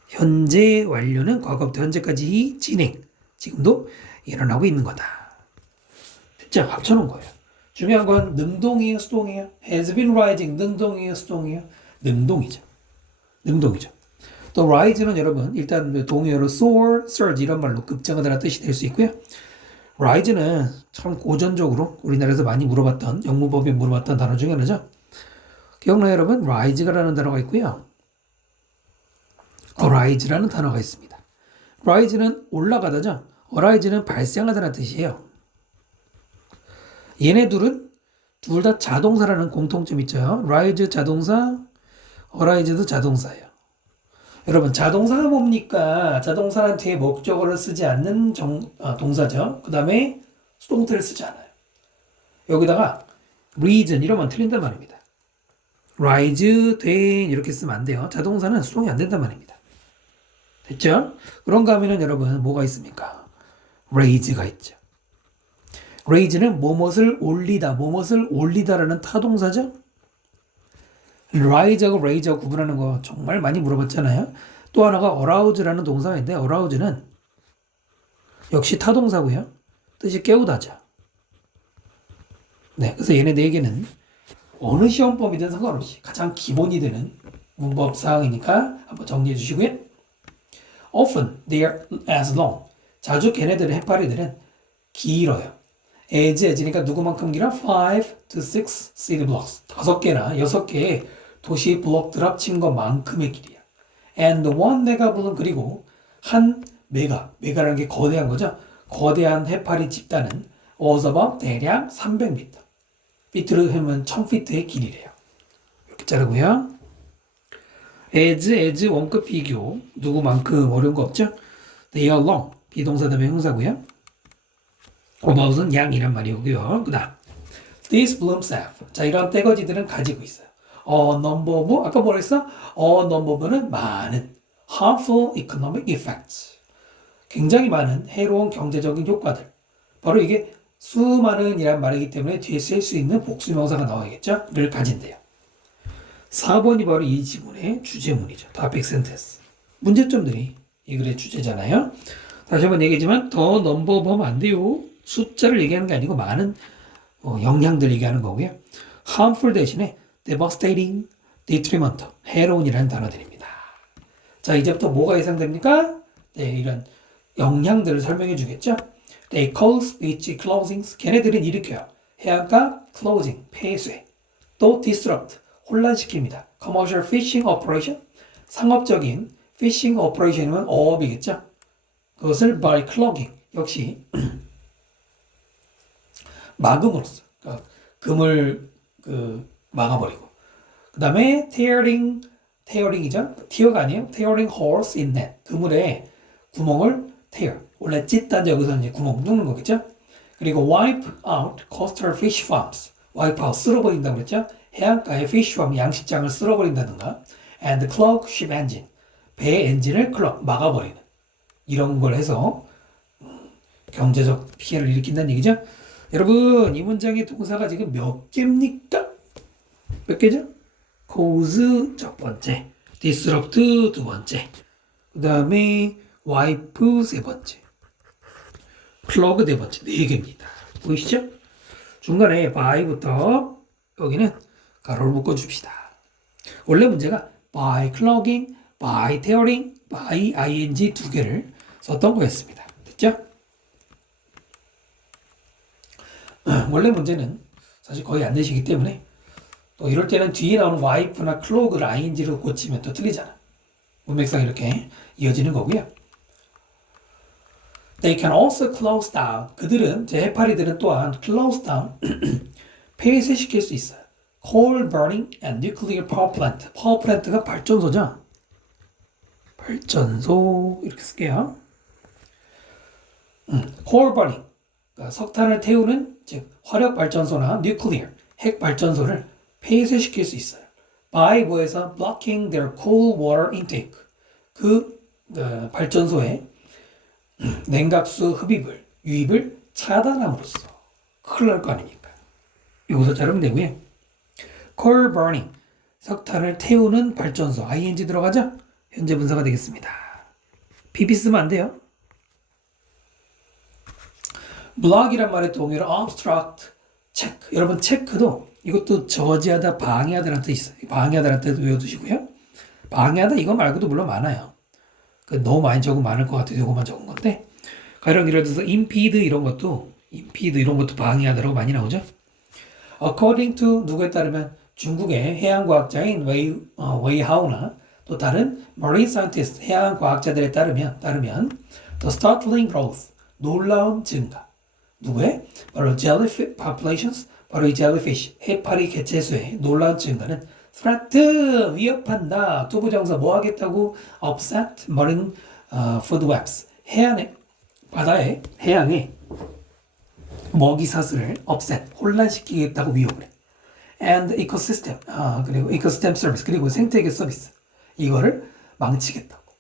현재 완료는 과거부터 현재까지 진행. 지금도 일어나고 있는 거다. 됐죠? 합쳐놓은 거예요. 중요한 건 능동이에요, 수동이에요? has been rising 능동이에요, 수동이에요? 능동이죠. 또 rise는 여러분 일단 동의어로 soar, surge 이런 말로 급증하다는 뜻이 될 수 있고요. rise는 참 고전적으로 우리나라에서 많이 물어봤던 영문법에 물어봤던 단어 중에 하나죠. 기억나요 여러분? rise라는 단어가 있고요. arise라는 단어가 있습니다. rise는 올라가다죠. arise는 발생하다는 뜻이에요. 얘네 둘은 둘 다 자동사라는 공통점이 있죠. rise 자동사, arise도 자동사예요. 여러분 자동사가 뭡니까? 자동사는 뒤에 목적어를 쓰지 않는 동사죠. 그 다음에 수동태를 쓰지 않아요. 여기다가 reason 이러면 틀린단 말입니다. rise, 된 이렇게 쓰면 안 돼요. 자동사는 수동이 안 된단 말입니다. 됐죠? 그런가 하면은 여러분 뭐가 있습니까? raise가 있죠. raise는 뭐뭇을 올리다라는 타동사죠. rise하고 raise하고 구분하는 거 정말 많이 물어봤잖아요. 또 하나가 arouse라는 동사가 있는데 arouse는 역시 타동사고요. 뜻이 깨우다죠. 네, 그래서 얘네 네 개는 어느 시험법이든 상관없이 가장 기본이 되는 문법 사항이니까 한번 정리해 주시고요. Often they are as long. 자주 걔네들의 해파리들은 길어요. as니까 누구만큼 길어? 5 to 6 city blocks. 5개나 6개의 도시 블록들 합친 것만큼의 길이야. And one mega블록 그리고 한 메가라는 게 거대한 거죠. 거대한 해파리 집단은 was about 대략 300m. 피트로 하면 1000피트의 길이래요. 이렇게 자르고요. as 원급 비교 누구만큼 어려운 거 없죠? They are long 비동사 다음에 형사고요. about은 양이란 말이고요. 그 다음 these blooms have 자 이런 떼거지들은 가지고 있어요. number of 아까 뭐라 했어? number of는 많은 harmful economic effects 굉장히 많은 해로운 경제적인 효과들 바로 이게 수많은 이란 말이기 때문에 뒤에 쓸 수 있는 복수명사가 나와야겠죠? 를 가진대요. 4번이 바로 이 지문의 주제문이죠. topic sentence. 문제점들이 이 글의 주제잖아요. 다시 한번 얘기했지만 더 넘버 오브 하면 안 돼요. 숫자를 얘기하는 게 아니고 많은 영향들 얘기하는 거고요. harmful 대신에 devastating, detrimental, 해로운이라는 단어들입니다. 자 이제부터 뭐가 예상됩니까? 네, 이런 영향들을 설명해 주겠죠. They cause beach closings. 걔네들은 일으켜요. 해안가 closing, 폐쇄. 또 disrupt, 혼란시킵니다. Commercial fishing operation, 상업적인 fishing operation이면 어업이겠죠. 그것을 by clogging, 역시 막음으로써 그러니까 금을 막아버리고 그 다음에 tearing이죠. tear가 아니에요. tearing holes in net, 그물에 구멍을 tear, 원래 찢다는 여기서 이제 구멍 뚫는 거겠죠. 그리고 wipe out coastal fish farms, wipe out 쓸어버린다고 그랬죠. 해안가의 fish farm 양식장을 쓸어버린다든가 and clog ship engine, 배 엔진을 clog 막아버리는 이런 걸 해서 경제적 피해를 일으킨다는 얘기죠. 여러분 이 문장의 동사가 지금 몇 개입니까? 몇 개죠? cause 첫 번째, disrupt 두 번째, 그 다음에 wipe 세 번째, plug 네 번째, 네 개입니다. 보이시죠? 중간에 by부터 여기는 가로를 묶어줍시다. 원래 문제가 by clogging, by tearing, by ing 두 개를 썼던 거였습니다. 됐죠? 원래 문제는 사실 거의 안 되시기 때문에 또 이럴 때는 뒤에 나오는 wipe나 clog를 ing로 고치면 또 틀리잖아. 문맥상 이렇게 이어지는 거고요. They can also close down. 그들은, 제 해파리들은 또한 close down, 폐쇄시킬 수 있어요. coal burning and nuclear power plant. 파워 플랜트가 발전소죠. 발전소 이렇게 쓸게요. coal burning, 그러니까 석탄을 태우는 즉 화력 발전소나 nuclear, 핵 발전소를 폐쇄시킬 수 있어요. by 뭐에서 blocking their cool water intake. 그 발전소의 냉각수 흡입을, 유입을 차단함으로써 큰일 날 거 아닙니까? 여기서 자르면 되고요. coal burning, 석탄을 태우는 발전소, ing 들어가죠? 현재 분사가 되겠습니다. pp 쓰면 안 돼요. block이란 말의 동의어로 obstruct, check. 여러분 체크도 이것도 저지하다, 방해하다라는 뜻이 있어요. 방해하다라는 뜻 외워두시고요. 방해하다 이거 말고도 물론 많아요. 너무 많이 적으면 많을 것 같아서 이거만 적은 건데, 가령 예를 들어서 impede 이런 것도 방해하다라고 많이 나오죠. According to 누구에 따르면 중국의 해양과학자인 웨이 하오나 또 다른 marine scientist 해양과학자들에 따르면 the startling growth 놀라운 증가 누구의? 바로 jellyfish populations, 바로 이 jellyfish 해파리 개체수의 놀라운 증가는 threat 위협한다. 투부정사 뭐 하겠다고? upset marine food webs 해안의 바다의 해양의 먹이 사슬을 upset 혼란시키겠다고 위협을 해. and ecosystem 그리고 ecosystem service 그리고 생태계 서비스 이거를 망치겠다고.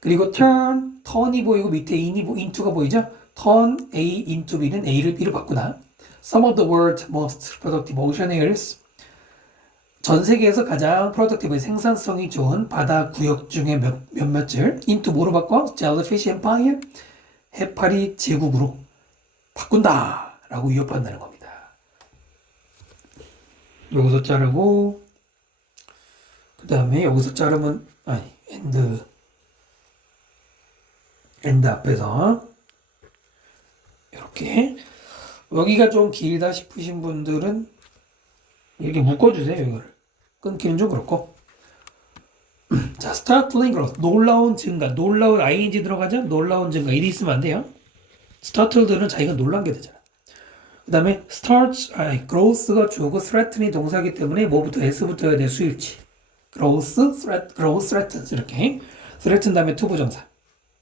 그리고 turn이 보이고 밑에 into가 보이죠? turn A into B는 A를 B로 바꾸나. Some of the world's most productive ocean areas 전 세계에서 가장 프로덕티브 생산성이 좋은 바다 구역 중에 몇몇을 into 뭐로 바꿔? jellyfish empire 해파리 제국으로 바꾼다 라고 위협한다는 겁니다. 여기서 자르고 그 다음에 여기서 자르면 end 앞에서 이렇게 여기가 좀 길다 싶으신 분들은 이렇게 묶어주세요. 이거를 끊기는 좀 그렇고 자, startling growth 놀라운 증가 놀라운 ing 들어가죠? 놀라운 증가 이리 있으면 안 돼요. startled는 자기가 놀란 게 되잖아. 그 다음에 growth가 주어고 threaten이 동사기 때문에 뭐부터 s부터 해야 돼? 수일치 growth, threatens 이렇게 threaten 다음에 투부정사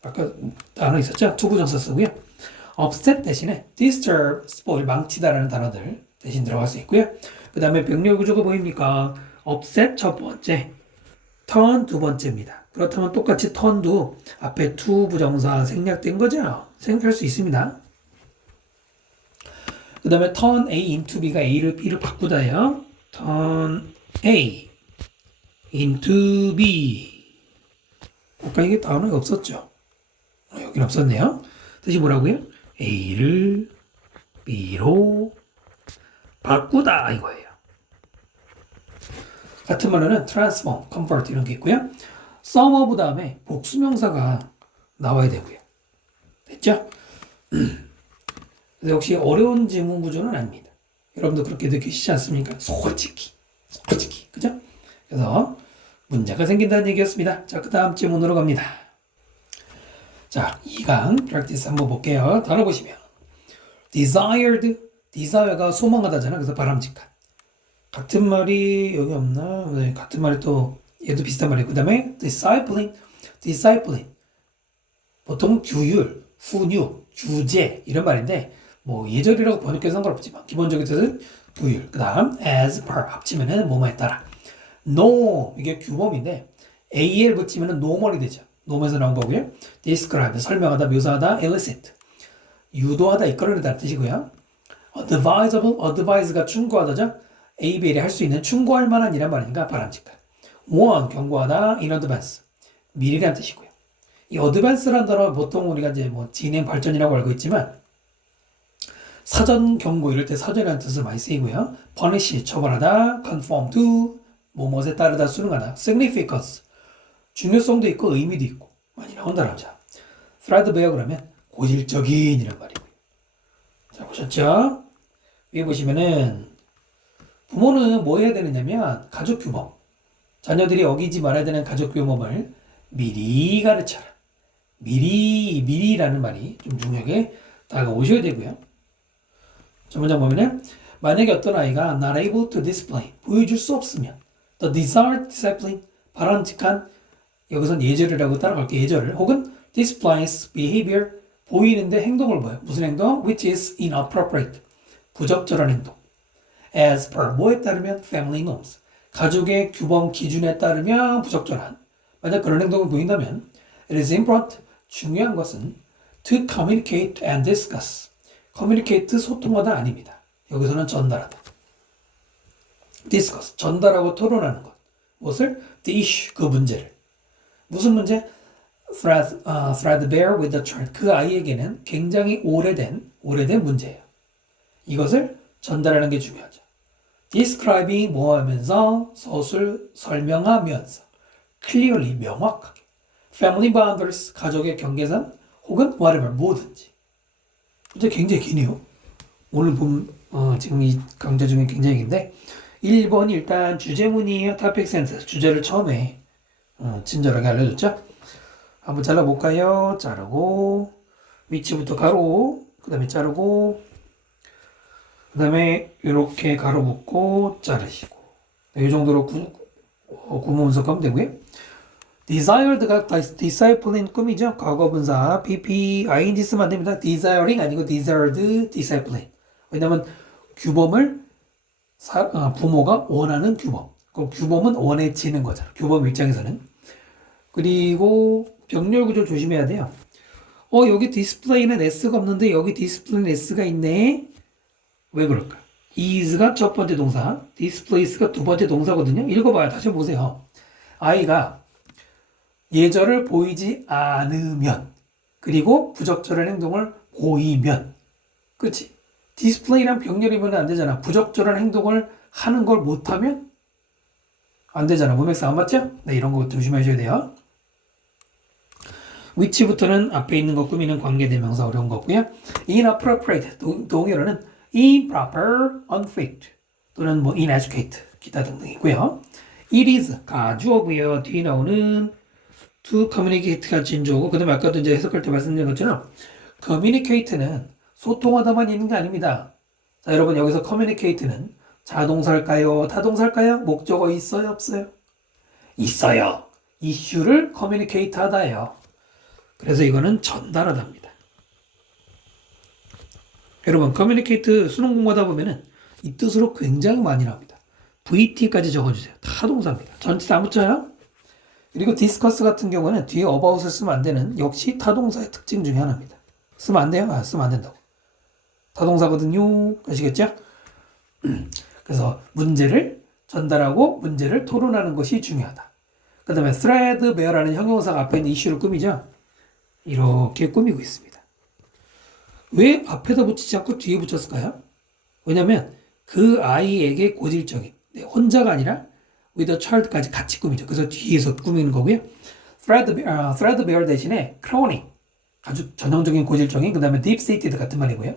아까 단어 있었죠? 투부정사 쓰고요. upset 대신에 disturb, spoil, 망치다라는 단어들 대신 들어갈 수 있고요. 그 다음에 병렬 구조가 보입니까? upset 첫 번째, turn 두 번째입니다. 그렇다면 똑같이 turn도 앞에 to 부정사 생략된 거죠? 생각할 수 있습니다. 그 다음에 turn A into B가 A를 B로 바꾸다요. turn A into B. 아까 이게 단어가 없었죠? 여긴 없었네요. 뜻이 뭐라고요? A를 B로 바꾸다 이거예요. 같은 말로는 transform, convert 이런 게 있고요. some of 다음에 복수명사가 나와야 되고요. 됐죠? 역시 어려운 지문 구조는 아닙니다. 여러분도 그렇게 느끼시지 않습니까? 솔직히 그죠? 그래서 문제가 생긴다는 얘기였습니다. 자, 그 다음 지문으로 갑니다. 자, 2강 practice 한번 볼게요. 단어 보시면 desire가 소망하다잖아. 그래서 바람직한. 같은 말이 여기 없나? 네, 같은 말이 또 얘도 비슷한 말이에요. 그 다음에 discipline 보통 규율, 훈육, 주제 이런 말인데 뭐 예절이라고 번역해서 상관없지만 기본적인 뜻은 규율. 그 다음 as per 합치면은 뭐뭐에 따라 norm 이게 규범인데 al 붙이면은 normal이 되죠. norm에서 나온 거고요. describe 설명하다, 묘사하다, elicit 유도하다, 이끌어내다는 뜻이고요. advisable, advise가 충고하다죠. A, B에 할 수 있는 충고할 만한 이란 말이니까 바람직한. warn, 경고하다, in advance, 미리란 뜻이고요. 이 advance란 단어 보통 우리가 이제 뭐 진행 발전이라고 알고 있지만 사전 경고 이럴 때 사전이라는 뜻을 많이 쓰이고요. punish, 처벌하다, conform to, 뭐뭐에 따르다, 수능하다, significance, 중요성도 있고 의미도 있고 많이 나온다는 자. threadbare 그러면 고질적인 이란 말이고요. 자, 보셨죠? 위에 보시면은 부모는 뭐 해야 되느냐면 가족 규범, 자녀들이 어기지 말아야 되는 가족 규범을 미리 가르쳐라. 미리라는 말이 좀 중요하게 다가오셔야 되고요. 자, 문장 보면은 만약에 어떤 아이가 not able to display, 보여줄 수 없으면 the desired discipline, 바람직한, 여기선 예절이라고 따라갈게요. 예절을. 혹은 displays behavior, 보이는데 행동을 보여. 무슨 행동? which is inappropriate, 부적절한 행동. as per, 뭐에 따르면 family norms, 가족의 규범 기준에 따르면 부적절한. 만약 그런 행동을 보인다면 it is important, 중요한 것은 to communicate and discuss, communicate, 소통하다 아닙니다. 여기서는 전달하다. discuss, 전달하고 토론하는 것. 무엇을? the issue, 그 문제를. 무슨 문제? threadbare with the child, 그 아이에게는 굉장히 오래된 문제예요. 이것을 전달하는 게 중요하죠. describing, 뭐 하면서, 서술, 설명하면서, clearly, 명확하게. family boundaries, 가족의 경계선, 혹은 whatever, 뭐든지. 이제 굉장히 기네요. 오늘 본, 지금 이 강좌 중에 굉장히 긴데, 1번이 일단 주제문이에요. topic sentence, 주제를 처음에 친절하게 알려줬죠. 한번 잘라볼까요? 자르고, 위치부터 가로, 그 다음에 자르고, 그 다음에 이렇게 가로 묶고 자르시고, 이 정도로 구문 분석하면 되고요. desired가 discipline, 꿈이죠. 과거 분사 pp ing 쓰면 안 됩니다. desiring 아니고 desired discipline. 왜냐면 규범을 부모가 원하는 규범. 그럼 규범은 원해지는 거잖아. 규범 입장에서는. 그리고 병렬 구조 조심해야 돼요. 여기 디스플레이는 s가 없는데 여기 디스플레이는 s가 있네. 왜 그럴까? is가 첫 번째 동사, displays가 두 번째 동사거든요. 읽어봐요. 다시 보세요. 아이가 예절을 보이지 않으면, 그리고 부적절한 행동을 보이면, 그렇지? 디스플레이랑 병렬이면 안 되잖아. 부적절한 행동을 하는 걸 못하면 안 되잖아. 문맥상 안 맞죠? 네, 이런 거 조심하셔야 돼요. 위치부터는 앞에 있는 거 꾸미는 관계대명사 어려운 거고요. inappropriate, 동의어로는 improper, unfit, 또는 뭐 inadequate, 기타 등등이고요. it is, 가주어고요. 뒤에 나오는 to communicate가 진주어고, 그 다음에 아까도 이제 해석할 때 말씀드린 것처럼 communicate는 소통하다만 있는 게 아닙니다. 자, 여러분 여기서 communicate는 자동사일까요? 타동사일까요? 목적어 있어요? 없어요? 있어요. 이슈를 communicate 하다예요. 그래서 이거는 전달하다입니다. 여러분 communicate 수능 공부하다 보면은 이 뜻으로 굉장히 많이 나옵니다. VT까지 적어주세요. 타동사입니다. 전치사 안 붙여요? 그리고 discuss 같은 경우는 뒤에 about을 쓰면 안 되는 역시 타동사의 특징 중에 하나입니다. 쓰면 안 돼요? 쓰면 안 된다고. 타동사거든요. 아시겠죠? 그래서 문제를 전달하고 문제를 토론하는 것이 중요하다. 그 다음에 threadbare라는 형용사가 앞에 있는 이슈를 꾸미죠. 이렇게 꾸미고 있습니다. 왜 앞에다 붙이지 않고 뒤에 붙였을까요? 왜냐면 그 아이에게 고질적인, 혼자가 아니라 with a child까지 같이 꾸미죠. 그래서 뒤에서 꾸미는 거고요. threadbare 대신에 chronic, 아주 전형적인 고질적인, 그 다음에 deep-seated 같은 말이고요.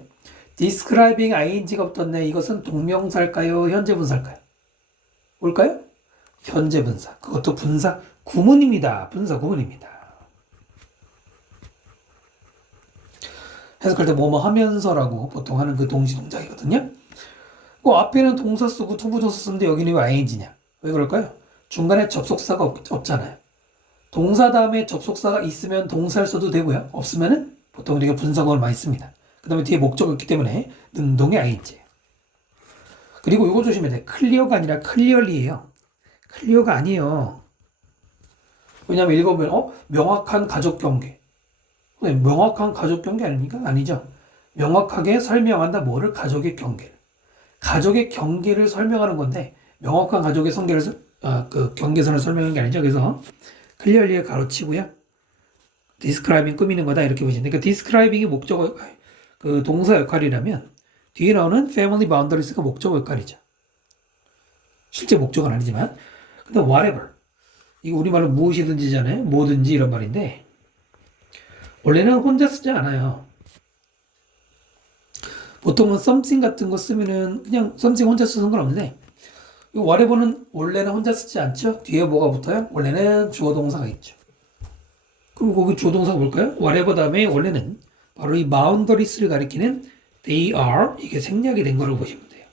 describing ing가 붙었네. 이것은 동명사일까요? 현재분사일까요? 뭘까요? 현재분사. 그것도 분사 구문입니다. 분사 구문입니다. 해석할 때 뭐뭐 하면서라고 보통 하는 그 동시 동작이거든요. 그 앞에는 동사 쓰고 투부정사 쓰는데 여기는 왜 ing냐? 왜 그럴까요? 중간에 접속사가 없잖아요. 동사 다음에 접속사가 있으면 동사를 써도 되고요. 없으면은 보통 우리가 분사구문을 많이 씁니다. 그 다음에 뒤에 목적이 있기 때문에 능동의 ing예요. 그리고 이거 조심해야 돼. 클리어가 아니라 클리얼리예요. 클리어가 아니에요. 왜냐면 읽어보면 명확한 가족 경계. 명확한 가족 경계 아닙니까? 아니죠. 명확하게 설명한다. 뭐를? 가족의 경계를. 가족의 경계를 설명하는 건데 명확한 가족의 그 경계선을 설명하는 게 아니죠. 그래서 클리어리에 가로치고요. 디스크라이빙 꾸미는 거다 이렇게 보시면 돼요. 그러니까 디스크라이빙이 목적어 그 동사 역할이라면 뒤에 나오는 family boundaries가 목적어 역할이죠. 실제 목적은 아니지만 근데 whatever 이거 우리말로 무엇이든지잖아요. 뭐든지 이런 말인데 원래는 혼자 쓰지 않아요. 보통은 something 같은 거 쓰면은 그냥 something 혼자 쓰는 건 없는데 이 whatever는 원래는 혼자 쓰지 않죠. 뒤에 뭐가 붙어요? 원래는 주어 동사가 있죠. 그럼 거기 주어 동사가 뭘까요? whatever 다음에 원래는 바로 이 boundaries를 가리키는 they are 이게 생략이 된 거라고 보시면 돼요.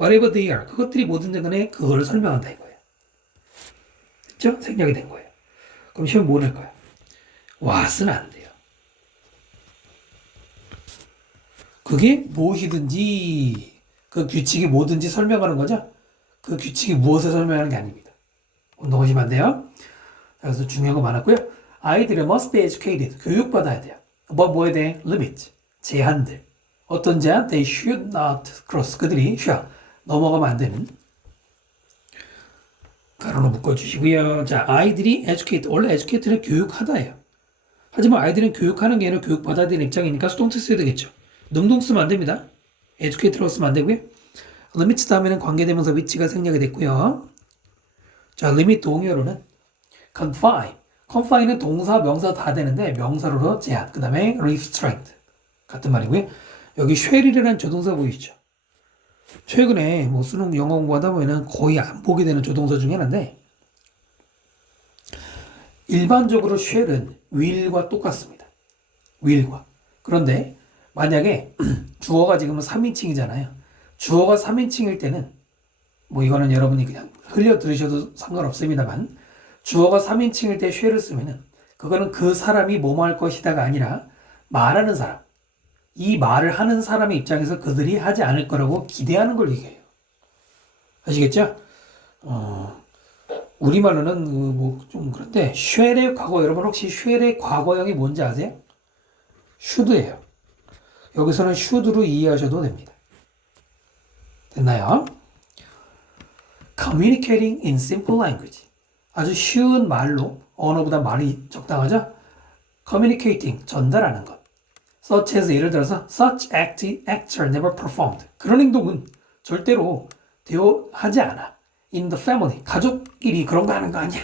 whatever they are 그것들이 뭐든 간에 그거를 설명한다 이거예요. 그렇죠? 생략이 된 거예요. 그럼 시험 뭐 낼까요? what은 안 돼요. 그게 무엇이든지 그 규칙이 뭐든지 설명하는 거죠. 그 규칙이 무엇을 설명하는 게 아닙니다. 운동하시면 안 돼요. 그래서 중요한 거 많았고요. 아이들은 must be educated. 교육받아야 돼요. 뭐에 대해? limit. 제한들. 어떤 제한? They should not cross. 그들이 shall. 넘어가면 안 되는. 가로로 묶어주시고요. 자, 아이들이 educate. 원래 educate는 교육하다예요. 하지만 아이들은 교육하는 게 아니라 교육받아야 되는 입장이니까 수동태 써야 되겠죠. 능동 쓰면 안 됩니다. educate라고 쓰면 안 되고요. limit 다음에는 관계대명사 위치가 생략이 됐고요. 자, limit 동의어로는 confine. confine은 동사, 명사 다 되는데 명사로서 제한. 그 다음에 restraint 같은 말이고요. 여기 shall이라는 조동사 보이시죠? 최근에 뭐 수능 영어 공부하다 보면은 거의 안 보게 되는 조동사 중에 하나인데 일반적으로 shall은 will과 똑같습니다. will과. 그런데 만약에 주어가 지금은 3인칭이잖아요. 주어가 3인칭일 때는 뭐 이거는 여러분이 그냥 흘려 들으셔도 상관없습니다만 주어가 3인칭일 때 shall을 쓰면은 그거는 그 사람이 뭐뭐 할 것이다가 아니라 말하는 사람 이 말을 하는 사람의 입장에서 그들이 하지 않을 거라고 기대하는 걸 얘기해요. 아시겠죠? 우리말로는 뭐 좀 그런데 shall의 과거 여러분 혹시 shall의 과거형이 뭔지 아세요? should예요. 여기서는 should로 이해하셔도 됩니다. 됐나요? Communicating in simple language. 아주 쉬운 말로 언어보다 말이 적당하죠? Communicating, 전달하는 것. Such as 예를 들어서 Such acts are never performed. 그런 행동은 절대로 하지 않아. In the family, 가족끼리 그런 거 하는 거 아니야.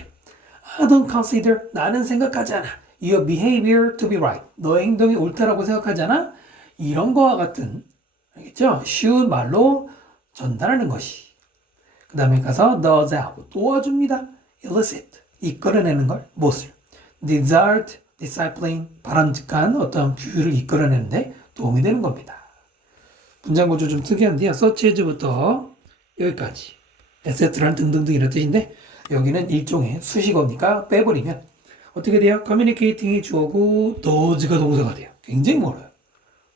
I don't consider, 나는 생각하지 않아. Your behavior to be right. 너의 행동이 옳다라고 생각하지 않아? 이런 거와 같은, 알겠죠? 쉬운 말로 전달하는 것이. 그 다음에 가서 does help, 도와줍니다. elicit, 이끌어내는 걸, 무엇을? desired, discipline, 바람직한 어떤 규율을 이끌어내는데 도움이 되는 겁니다. 문장 구조 좀 특이한데요. such as부터 여기까지, etc라는 등등등 이런 뜻인데 여기는 일종의 수식어니까 빼버리면 어떻게 돼요? communicating이 주어고 does가 동사가 돼요. 굉장히 멀어요.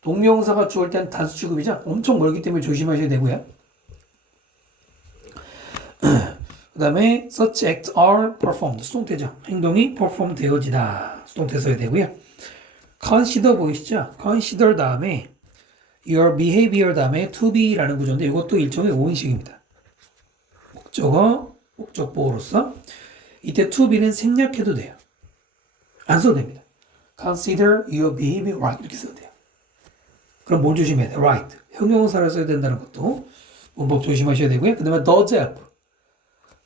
동명사가 주어일 때는 단수 취급이죠. 엄청 멀기 때문에 조심하셔야 되고요. 그 다음에 such acts are performed. 수동태죠. 행동이 perform 되어지다. 수동태 써야 되고요. consider 보이시죠? consider 다음에 your behavior 다음에 to be라는 구조인데 이것도 일종의 오인식입니다. 목적어, 목적보호로서 이때 to be는 생략해도 돼요. 안 써도 됩니다. consider your behavior right 이렇게 써도 돼요. 그럼 뭘 조심해야 돼요? right. 형용사를 써야 된다는 것도 문법 조심하셔야 되고요. 그 다음에 does help.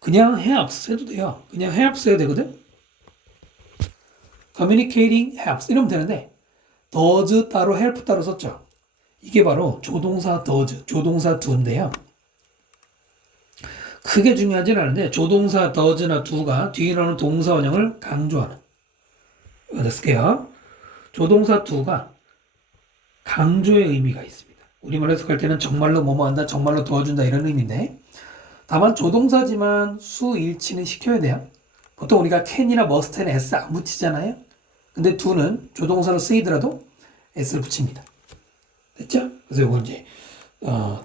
그냥 helps 해도 돼요. 그냥 helps 해야 되거든. communicating helps 이러면 되는데 does 따로 help 따로 썼죠. 이게 바로 조동사 does, 조동사 do인데요. 크게 중요하진 않은데 조동사 does나 do가 뒤에 나오는 동사 원형을 강조하는 여기다 쓸게요. 조동사 do가 강조의 의미가 있습니다. 우리말로 해석할 때는 정말로 뭐뭐 한다, 정말로 도와준다 이런 의미인데 다만 조동사지만 수일치는 시켜야 돼요. 보통 우리가 can이나 must에는 s 안 붙이잖아요. 근데 do는 조동사로 쓰이더라도 s를 붙입니다. 됐죠? 그래서 이거 이제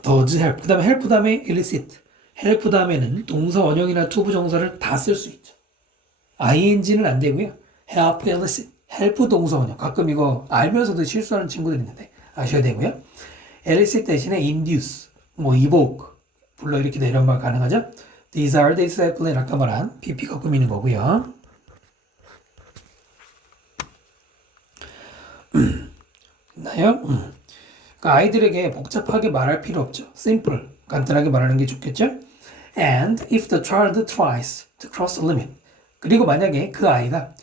does help. 그 다음에 help 다음에 elicit. help 다음에는 동사 원형이나 to 부정사를 다 쓸 수 있죠. ing는 안 되고요. help elicit. help 동사 원형. 가끔 이거 알면서도 실수하는 친구들 있는데 아셔야 되고요. elicit 대신에 induce, 뭐 evoke, 불러일으키다 이런 말 가능하죠. desire, discipline 아까 말한 PP가 꾸미는 거고요. 있나요? 그러니까 아이들에게 복잡하게 말할 필요 없죠. simple, 간단하게 말하는 게 좋겠죠. And if the child tries to cross the limit, 그리고 만약에 그 아이가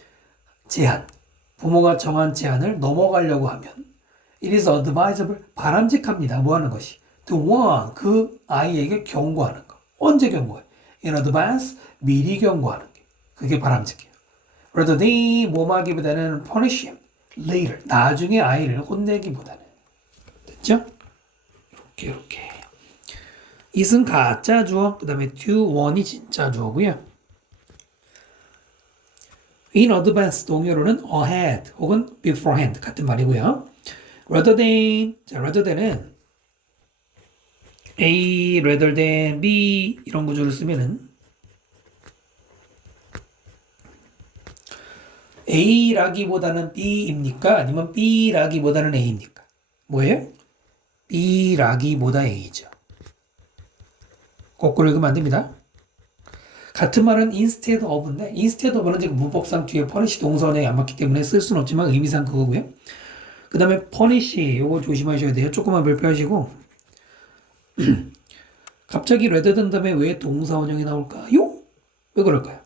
제한, 부모가 정한 제한을 넘어가려고 하면 it is advisable, 바람직합니다. 뭐 하는 것이? to warn, 그 아이에게 경고하는 거. 언제 경고해? in advance, 미리 경고하는 게. 그게 바람직해요. rather than 뭐하기보다는 punish him later, 나중에 아이를 혼내기보다는. 됐죠? 이렇게. it은 가짜 주어, 그 다음에 to warn이 진짜 주어고요. in advance 동요로는 ahead 혹은 beforehand 같은 말이고요. rather than, 자, rather than은 A, rather than B 이런 구조를 쓰면은 A라기보다는 B입니까? 아니면 B라기보다는 A입니까? 뭐예요? B라기보다 A죠. 거꾸로 읽으면 안 됩니다. 같은 말은 instead of인데 instead of는 지금 문법상 뒤에 punish 동사원형이 안 맞기 때문에 쓸 수는 없지만 의미상 그거고요. 그 다음에 punish 요거 조심하셔야 돼요. 조금만 발표하시고 갑자기 rather than 다음에 왜 동사원형이 나올까요? 왜 그럴까요?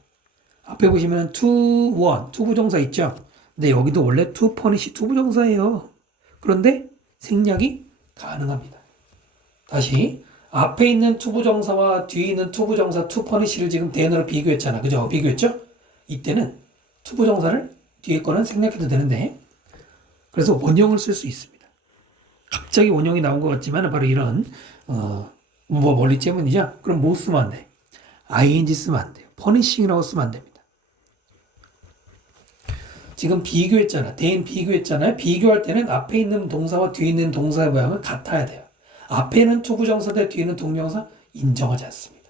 앞에 보시면 to one, 투부정사 있죠? 근데 여기도 원래 to punish 투부정사예요. 그런데 생략이 가능합니다. 다시 앞에 있는 투부정사와 뒤에 있는 투부정사 to punish를 지금 대언어로 비교했잖아. 그죠? 비교했죠? 이때는 투부정사를 뒤에 거는 생략해도 되는데 그래서 원형을 쓸 수 있습니다. 갑자기 원형이 나온 것 같지만 바로 이런 문법 원리 때문이죠. 그럼 뭐 쓰면 안 돼? ing 쓰면 안 돼요. punishing이라고 쓰면 안 됩니다. 지금 비교했잖아. 대인 비교했잖아요. 비교할 때는 앞에 있는 동사와 뒤에 있는 동사의 모양은 같아야 돼요. 앞에는 투부정사대 뒤에는 동명사 인정하지 않습니다.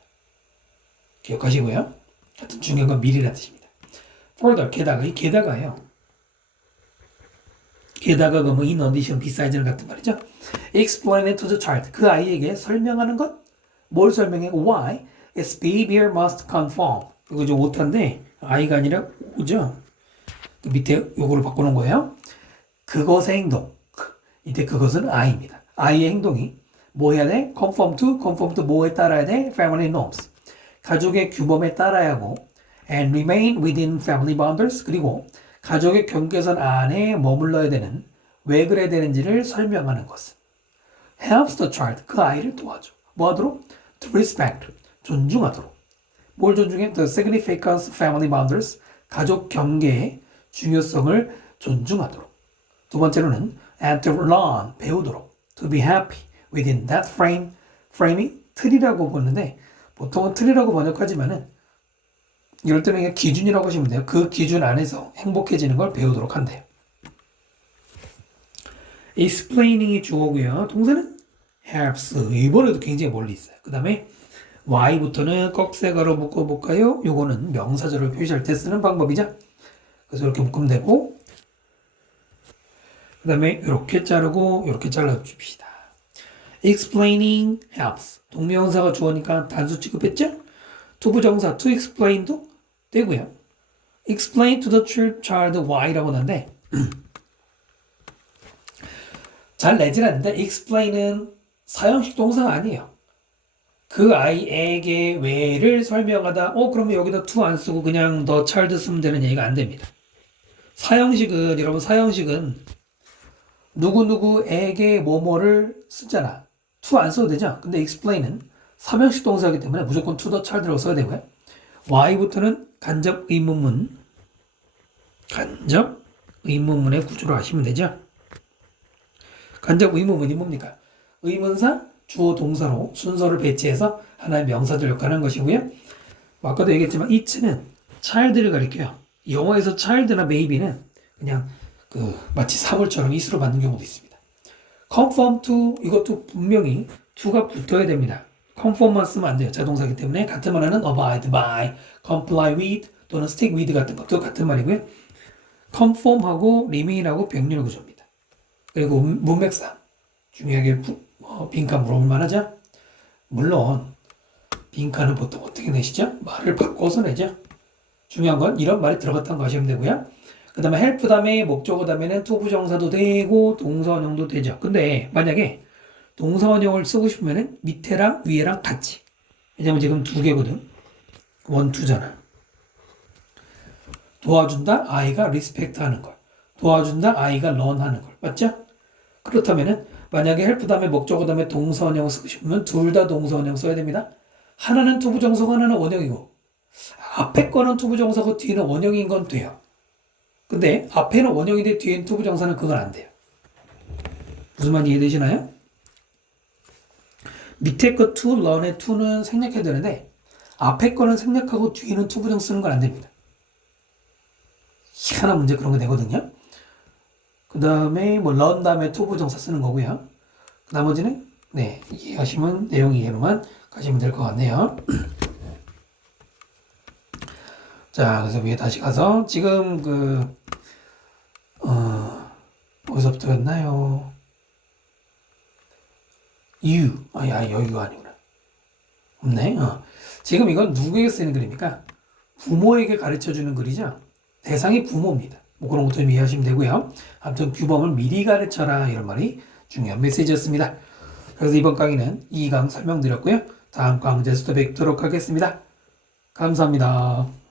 기억하시고요. 하여튼 중요한 건 미리라는 뜻입니다. further, 게다가 이 게다가요. 게다가 뭐 in addition, besides 같은 말이죠. explain it to the child. 그 아이에게 설명하는 것. 뭘 설명해? Why its behavior must conform. 이거 좀 오타인데 아이가 아니라 오죠. 그 밑에 요거를 바꾸는 거예요. 그것의 행동. 이때 그것은 아이입니다. 아이의 행동이 뭐 해야 돼? conform to 뭐에 따라야 돼? family norms. 가족의 규범에 따라야 하고 and remain within family boundaries. 그리고 가족의 경계선 안에 머물러야 되는 왜 그래야 되는지를 설명하는 것은 helps the child. 그 아이를 도와줘. 뭐 하도록? to respect. 존중하도록. 뭘 존중해? the significance of family boundaries. 가족 경계의 중요성을 존중하도록. 두 번째로는 and to learn. 배우도록. to be happy within that frame. frame이 틀이라고 보는데 보통은 틀이라고 번역하지만은 이럴 때는 그냥 기준이라고 하시면 돼요. 그 기준 안에서 행복해지는 걸 배우도록 한대요. explaining이 주어고요. 동사는 helps. 이번에도 굉장히 멀리 있어요. 그 다음에 y부터는 꺽쇠가로 묶어볼까요? 요거는 명사절을 표시할 때 쓰는 방법이죠. 그래서 이렇게 묶으면 되고 그 다음에 이렇게 자르고 이렇게 잘라줍시다. explaining helps. 동명사가 주어니까 단수 취급했죠? 투부정사 to explain도 되고요. explain to the child why라고 하는데 잘 내질 않는데 explain은 사형식 동사가 아니에요. 그 아이에게 왜를 설명하다 그러면 여기다 to 안 쓰고 그냥 the child 쓰면 되는 얘기가 안 됩니다. 사형식은 여러분 사형식은 누구누구에게 뭐뭐를 쓰잖아. to 안 써도 되죠. 근데 explain은 삼형식 동사이기 때문에 무조건 to the child라고 써야 되고요. y부터는 간접 의문문의 구조로 하시면 되죠. 간접 의문문이 뭡니까? 의문사, 주어, 동사로 순서를 배치해서 하나의 명사들 역할을 하는 것이고요. 아까도 얘기했지만 it는 child를 가리켜요. 영어에서 child나 baby는 그냥 마치 사물처럼 it으로 받는 경우도 있습니다. conform to 이것도 분명히 to가 붙어야 됩니다. conform만 쓰면 안 돼요. 자동사이기 때문에 같은 말하는 abide by, comply with 또는 stick with 같은 것도 같은 말이고요. conform하고 remain하고 병렬 구조입니다. 그리고 문맥상 중요하게 빈칸 물어볼 만하죠? 물론 빈칸은 보통 어떻게 내시죠? 말을 바꿔서 내죠. 중요한 건 이런 말이 들어갔다는 거 아시면 되고요. 그 다음에 help 다음에 목적어 다음에는 to 부정사도 되고 동사원형도 되죠. 근데 만약에 동사원형을 쓰고 싶으면은 밑에랑 위에랑 같이. 왜냐면 지금 두 개거든. 원, 투잖아. 도와준다, 아이가 리스펙트 하는 걸. 도와준다, 아이가 런 하는 걸. 맞죠? 그렇다면은 만약에 help 다음에 목적어 다음에 동사원형을 쓰고 싶으면 둘 다 동사원형 써야 됩니다. 하나는 to 부정사고 하나는 원형이고 앞에 거는 to 부정사고 뒤에는 원형인 건 돼요. 근데 앞에는 원형인데 뒤에는 to 부정사는 그건 안 돼요. 무슨 말인지 이해되시나요? 밑에 거 to, learn의 to는 생략해야 되는데 앞에 거는 생략하고 뒤에는 to 부정 쓰는 건 안 됩니다. 희한한 문제 그런 거 되거든요. 그 다음에 뭐 learn 다음에 to 부정사 쓰는 거고요. 그 나머지는 네 이해하시면 내용 이해로만 가시면 될 것 같네요. 자, 그래서 위에 다시 가서 지금 어디서부터였나요? 여기가 아니구나. 없네. 지금 이건 누구에게 쓰이는 글입니까? 부모에게 가르쳐 주는 글이죠. 대상이 부모입니다. 뭐 그런 것도 좀 이해하시면 되고요. 아무튼 규범을 미리 가르쳐라 이런 말이 중요한 메시지였습니다. 그래서 이번 강의는 2강 설명드렸고요. 다음 강좌에서 또 뵙도록 하겠습니다. 감사합니다.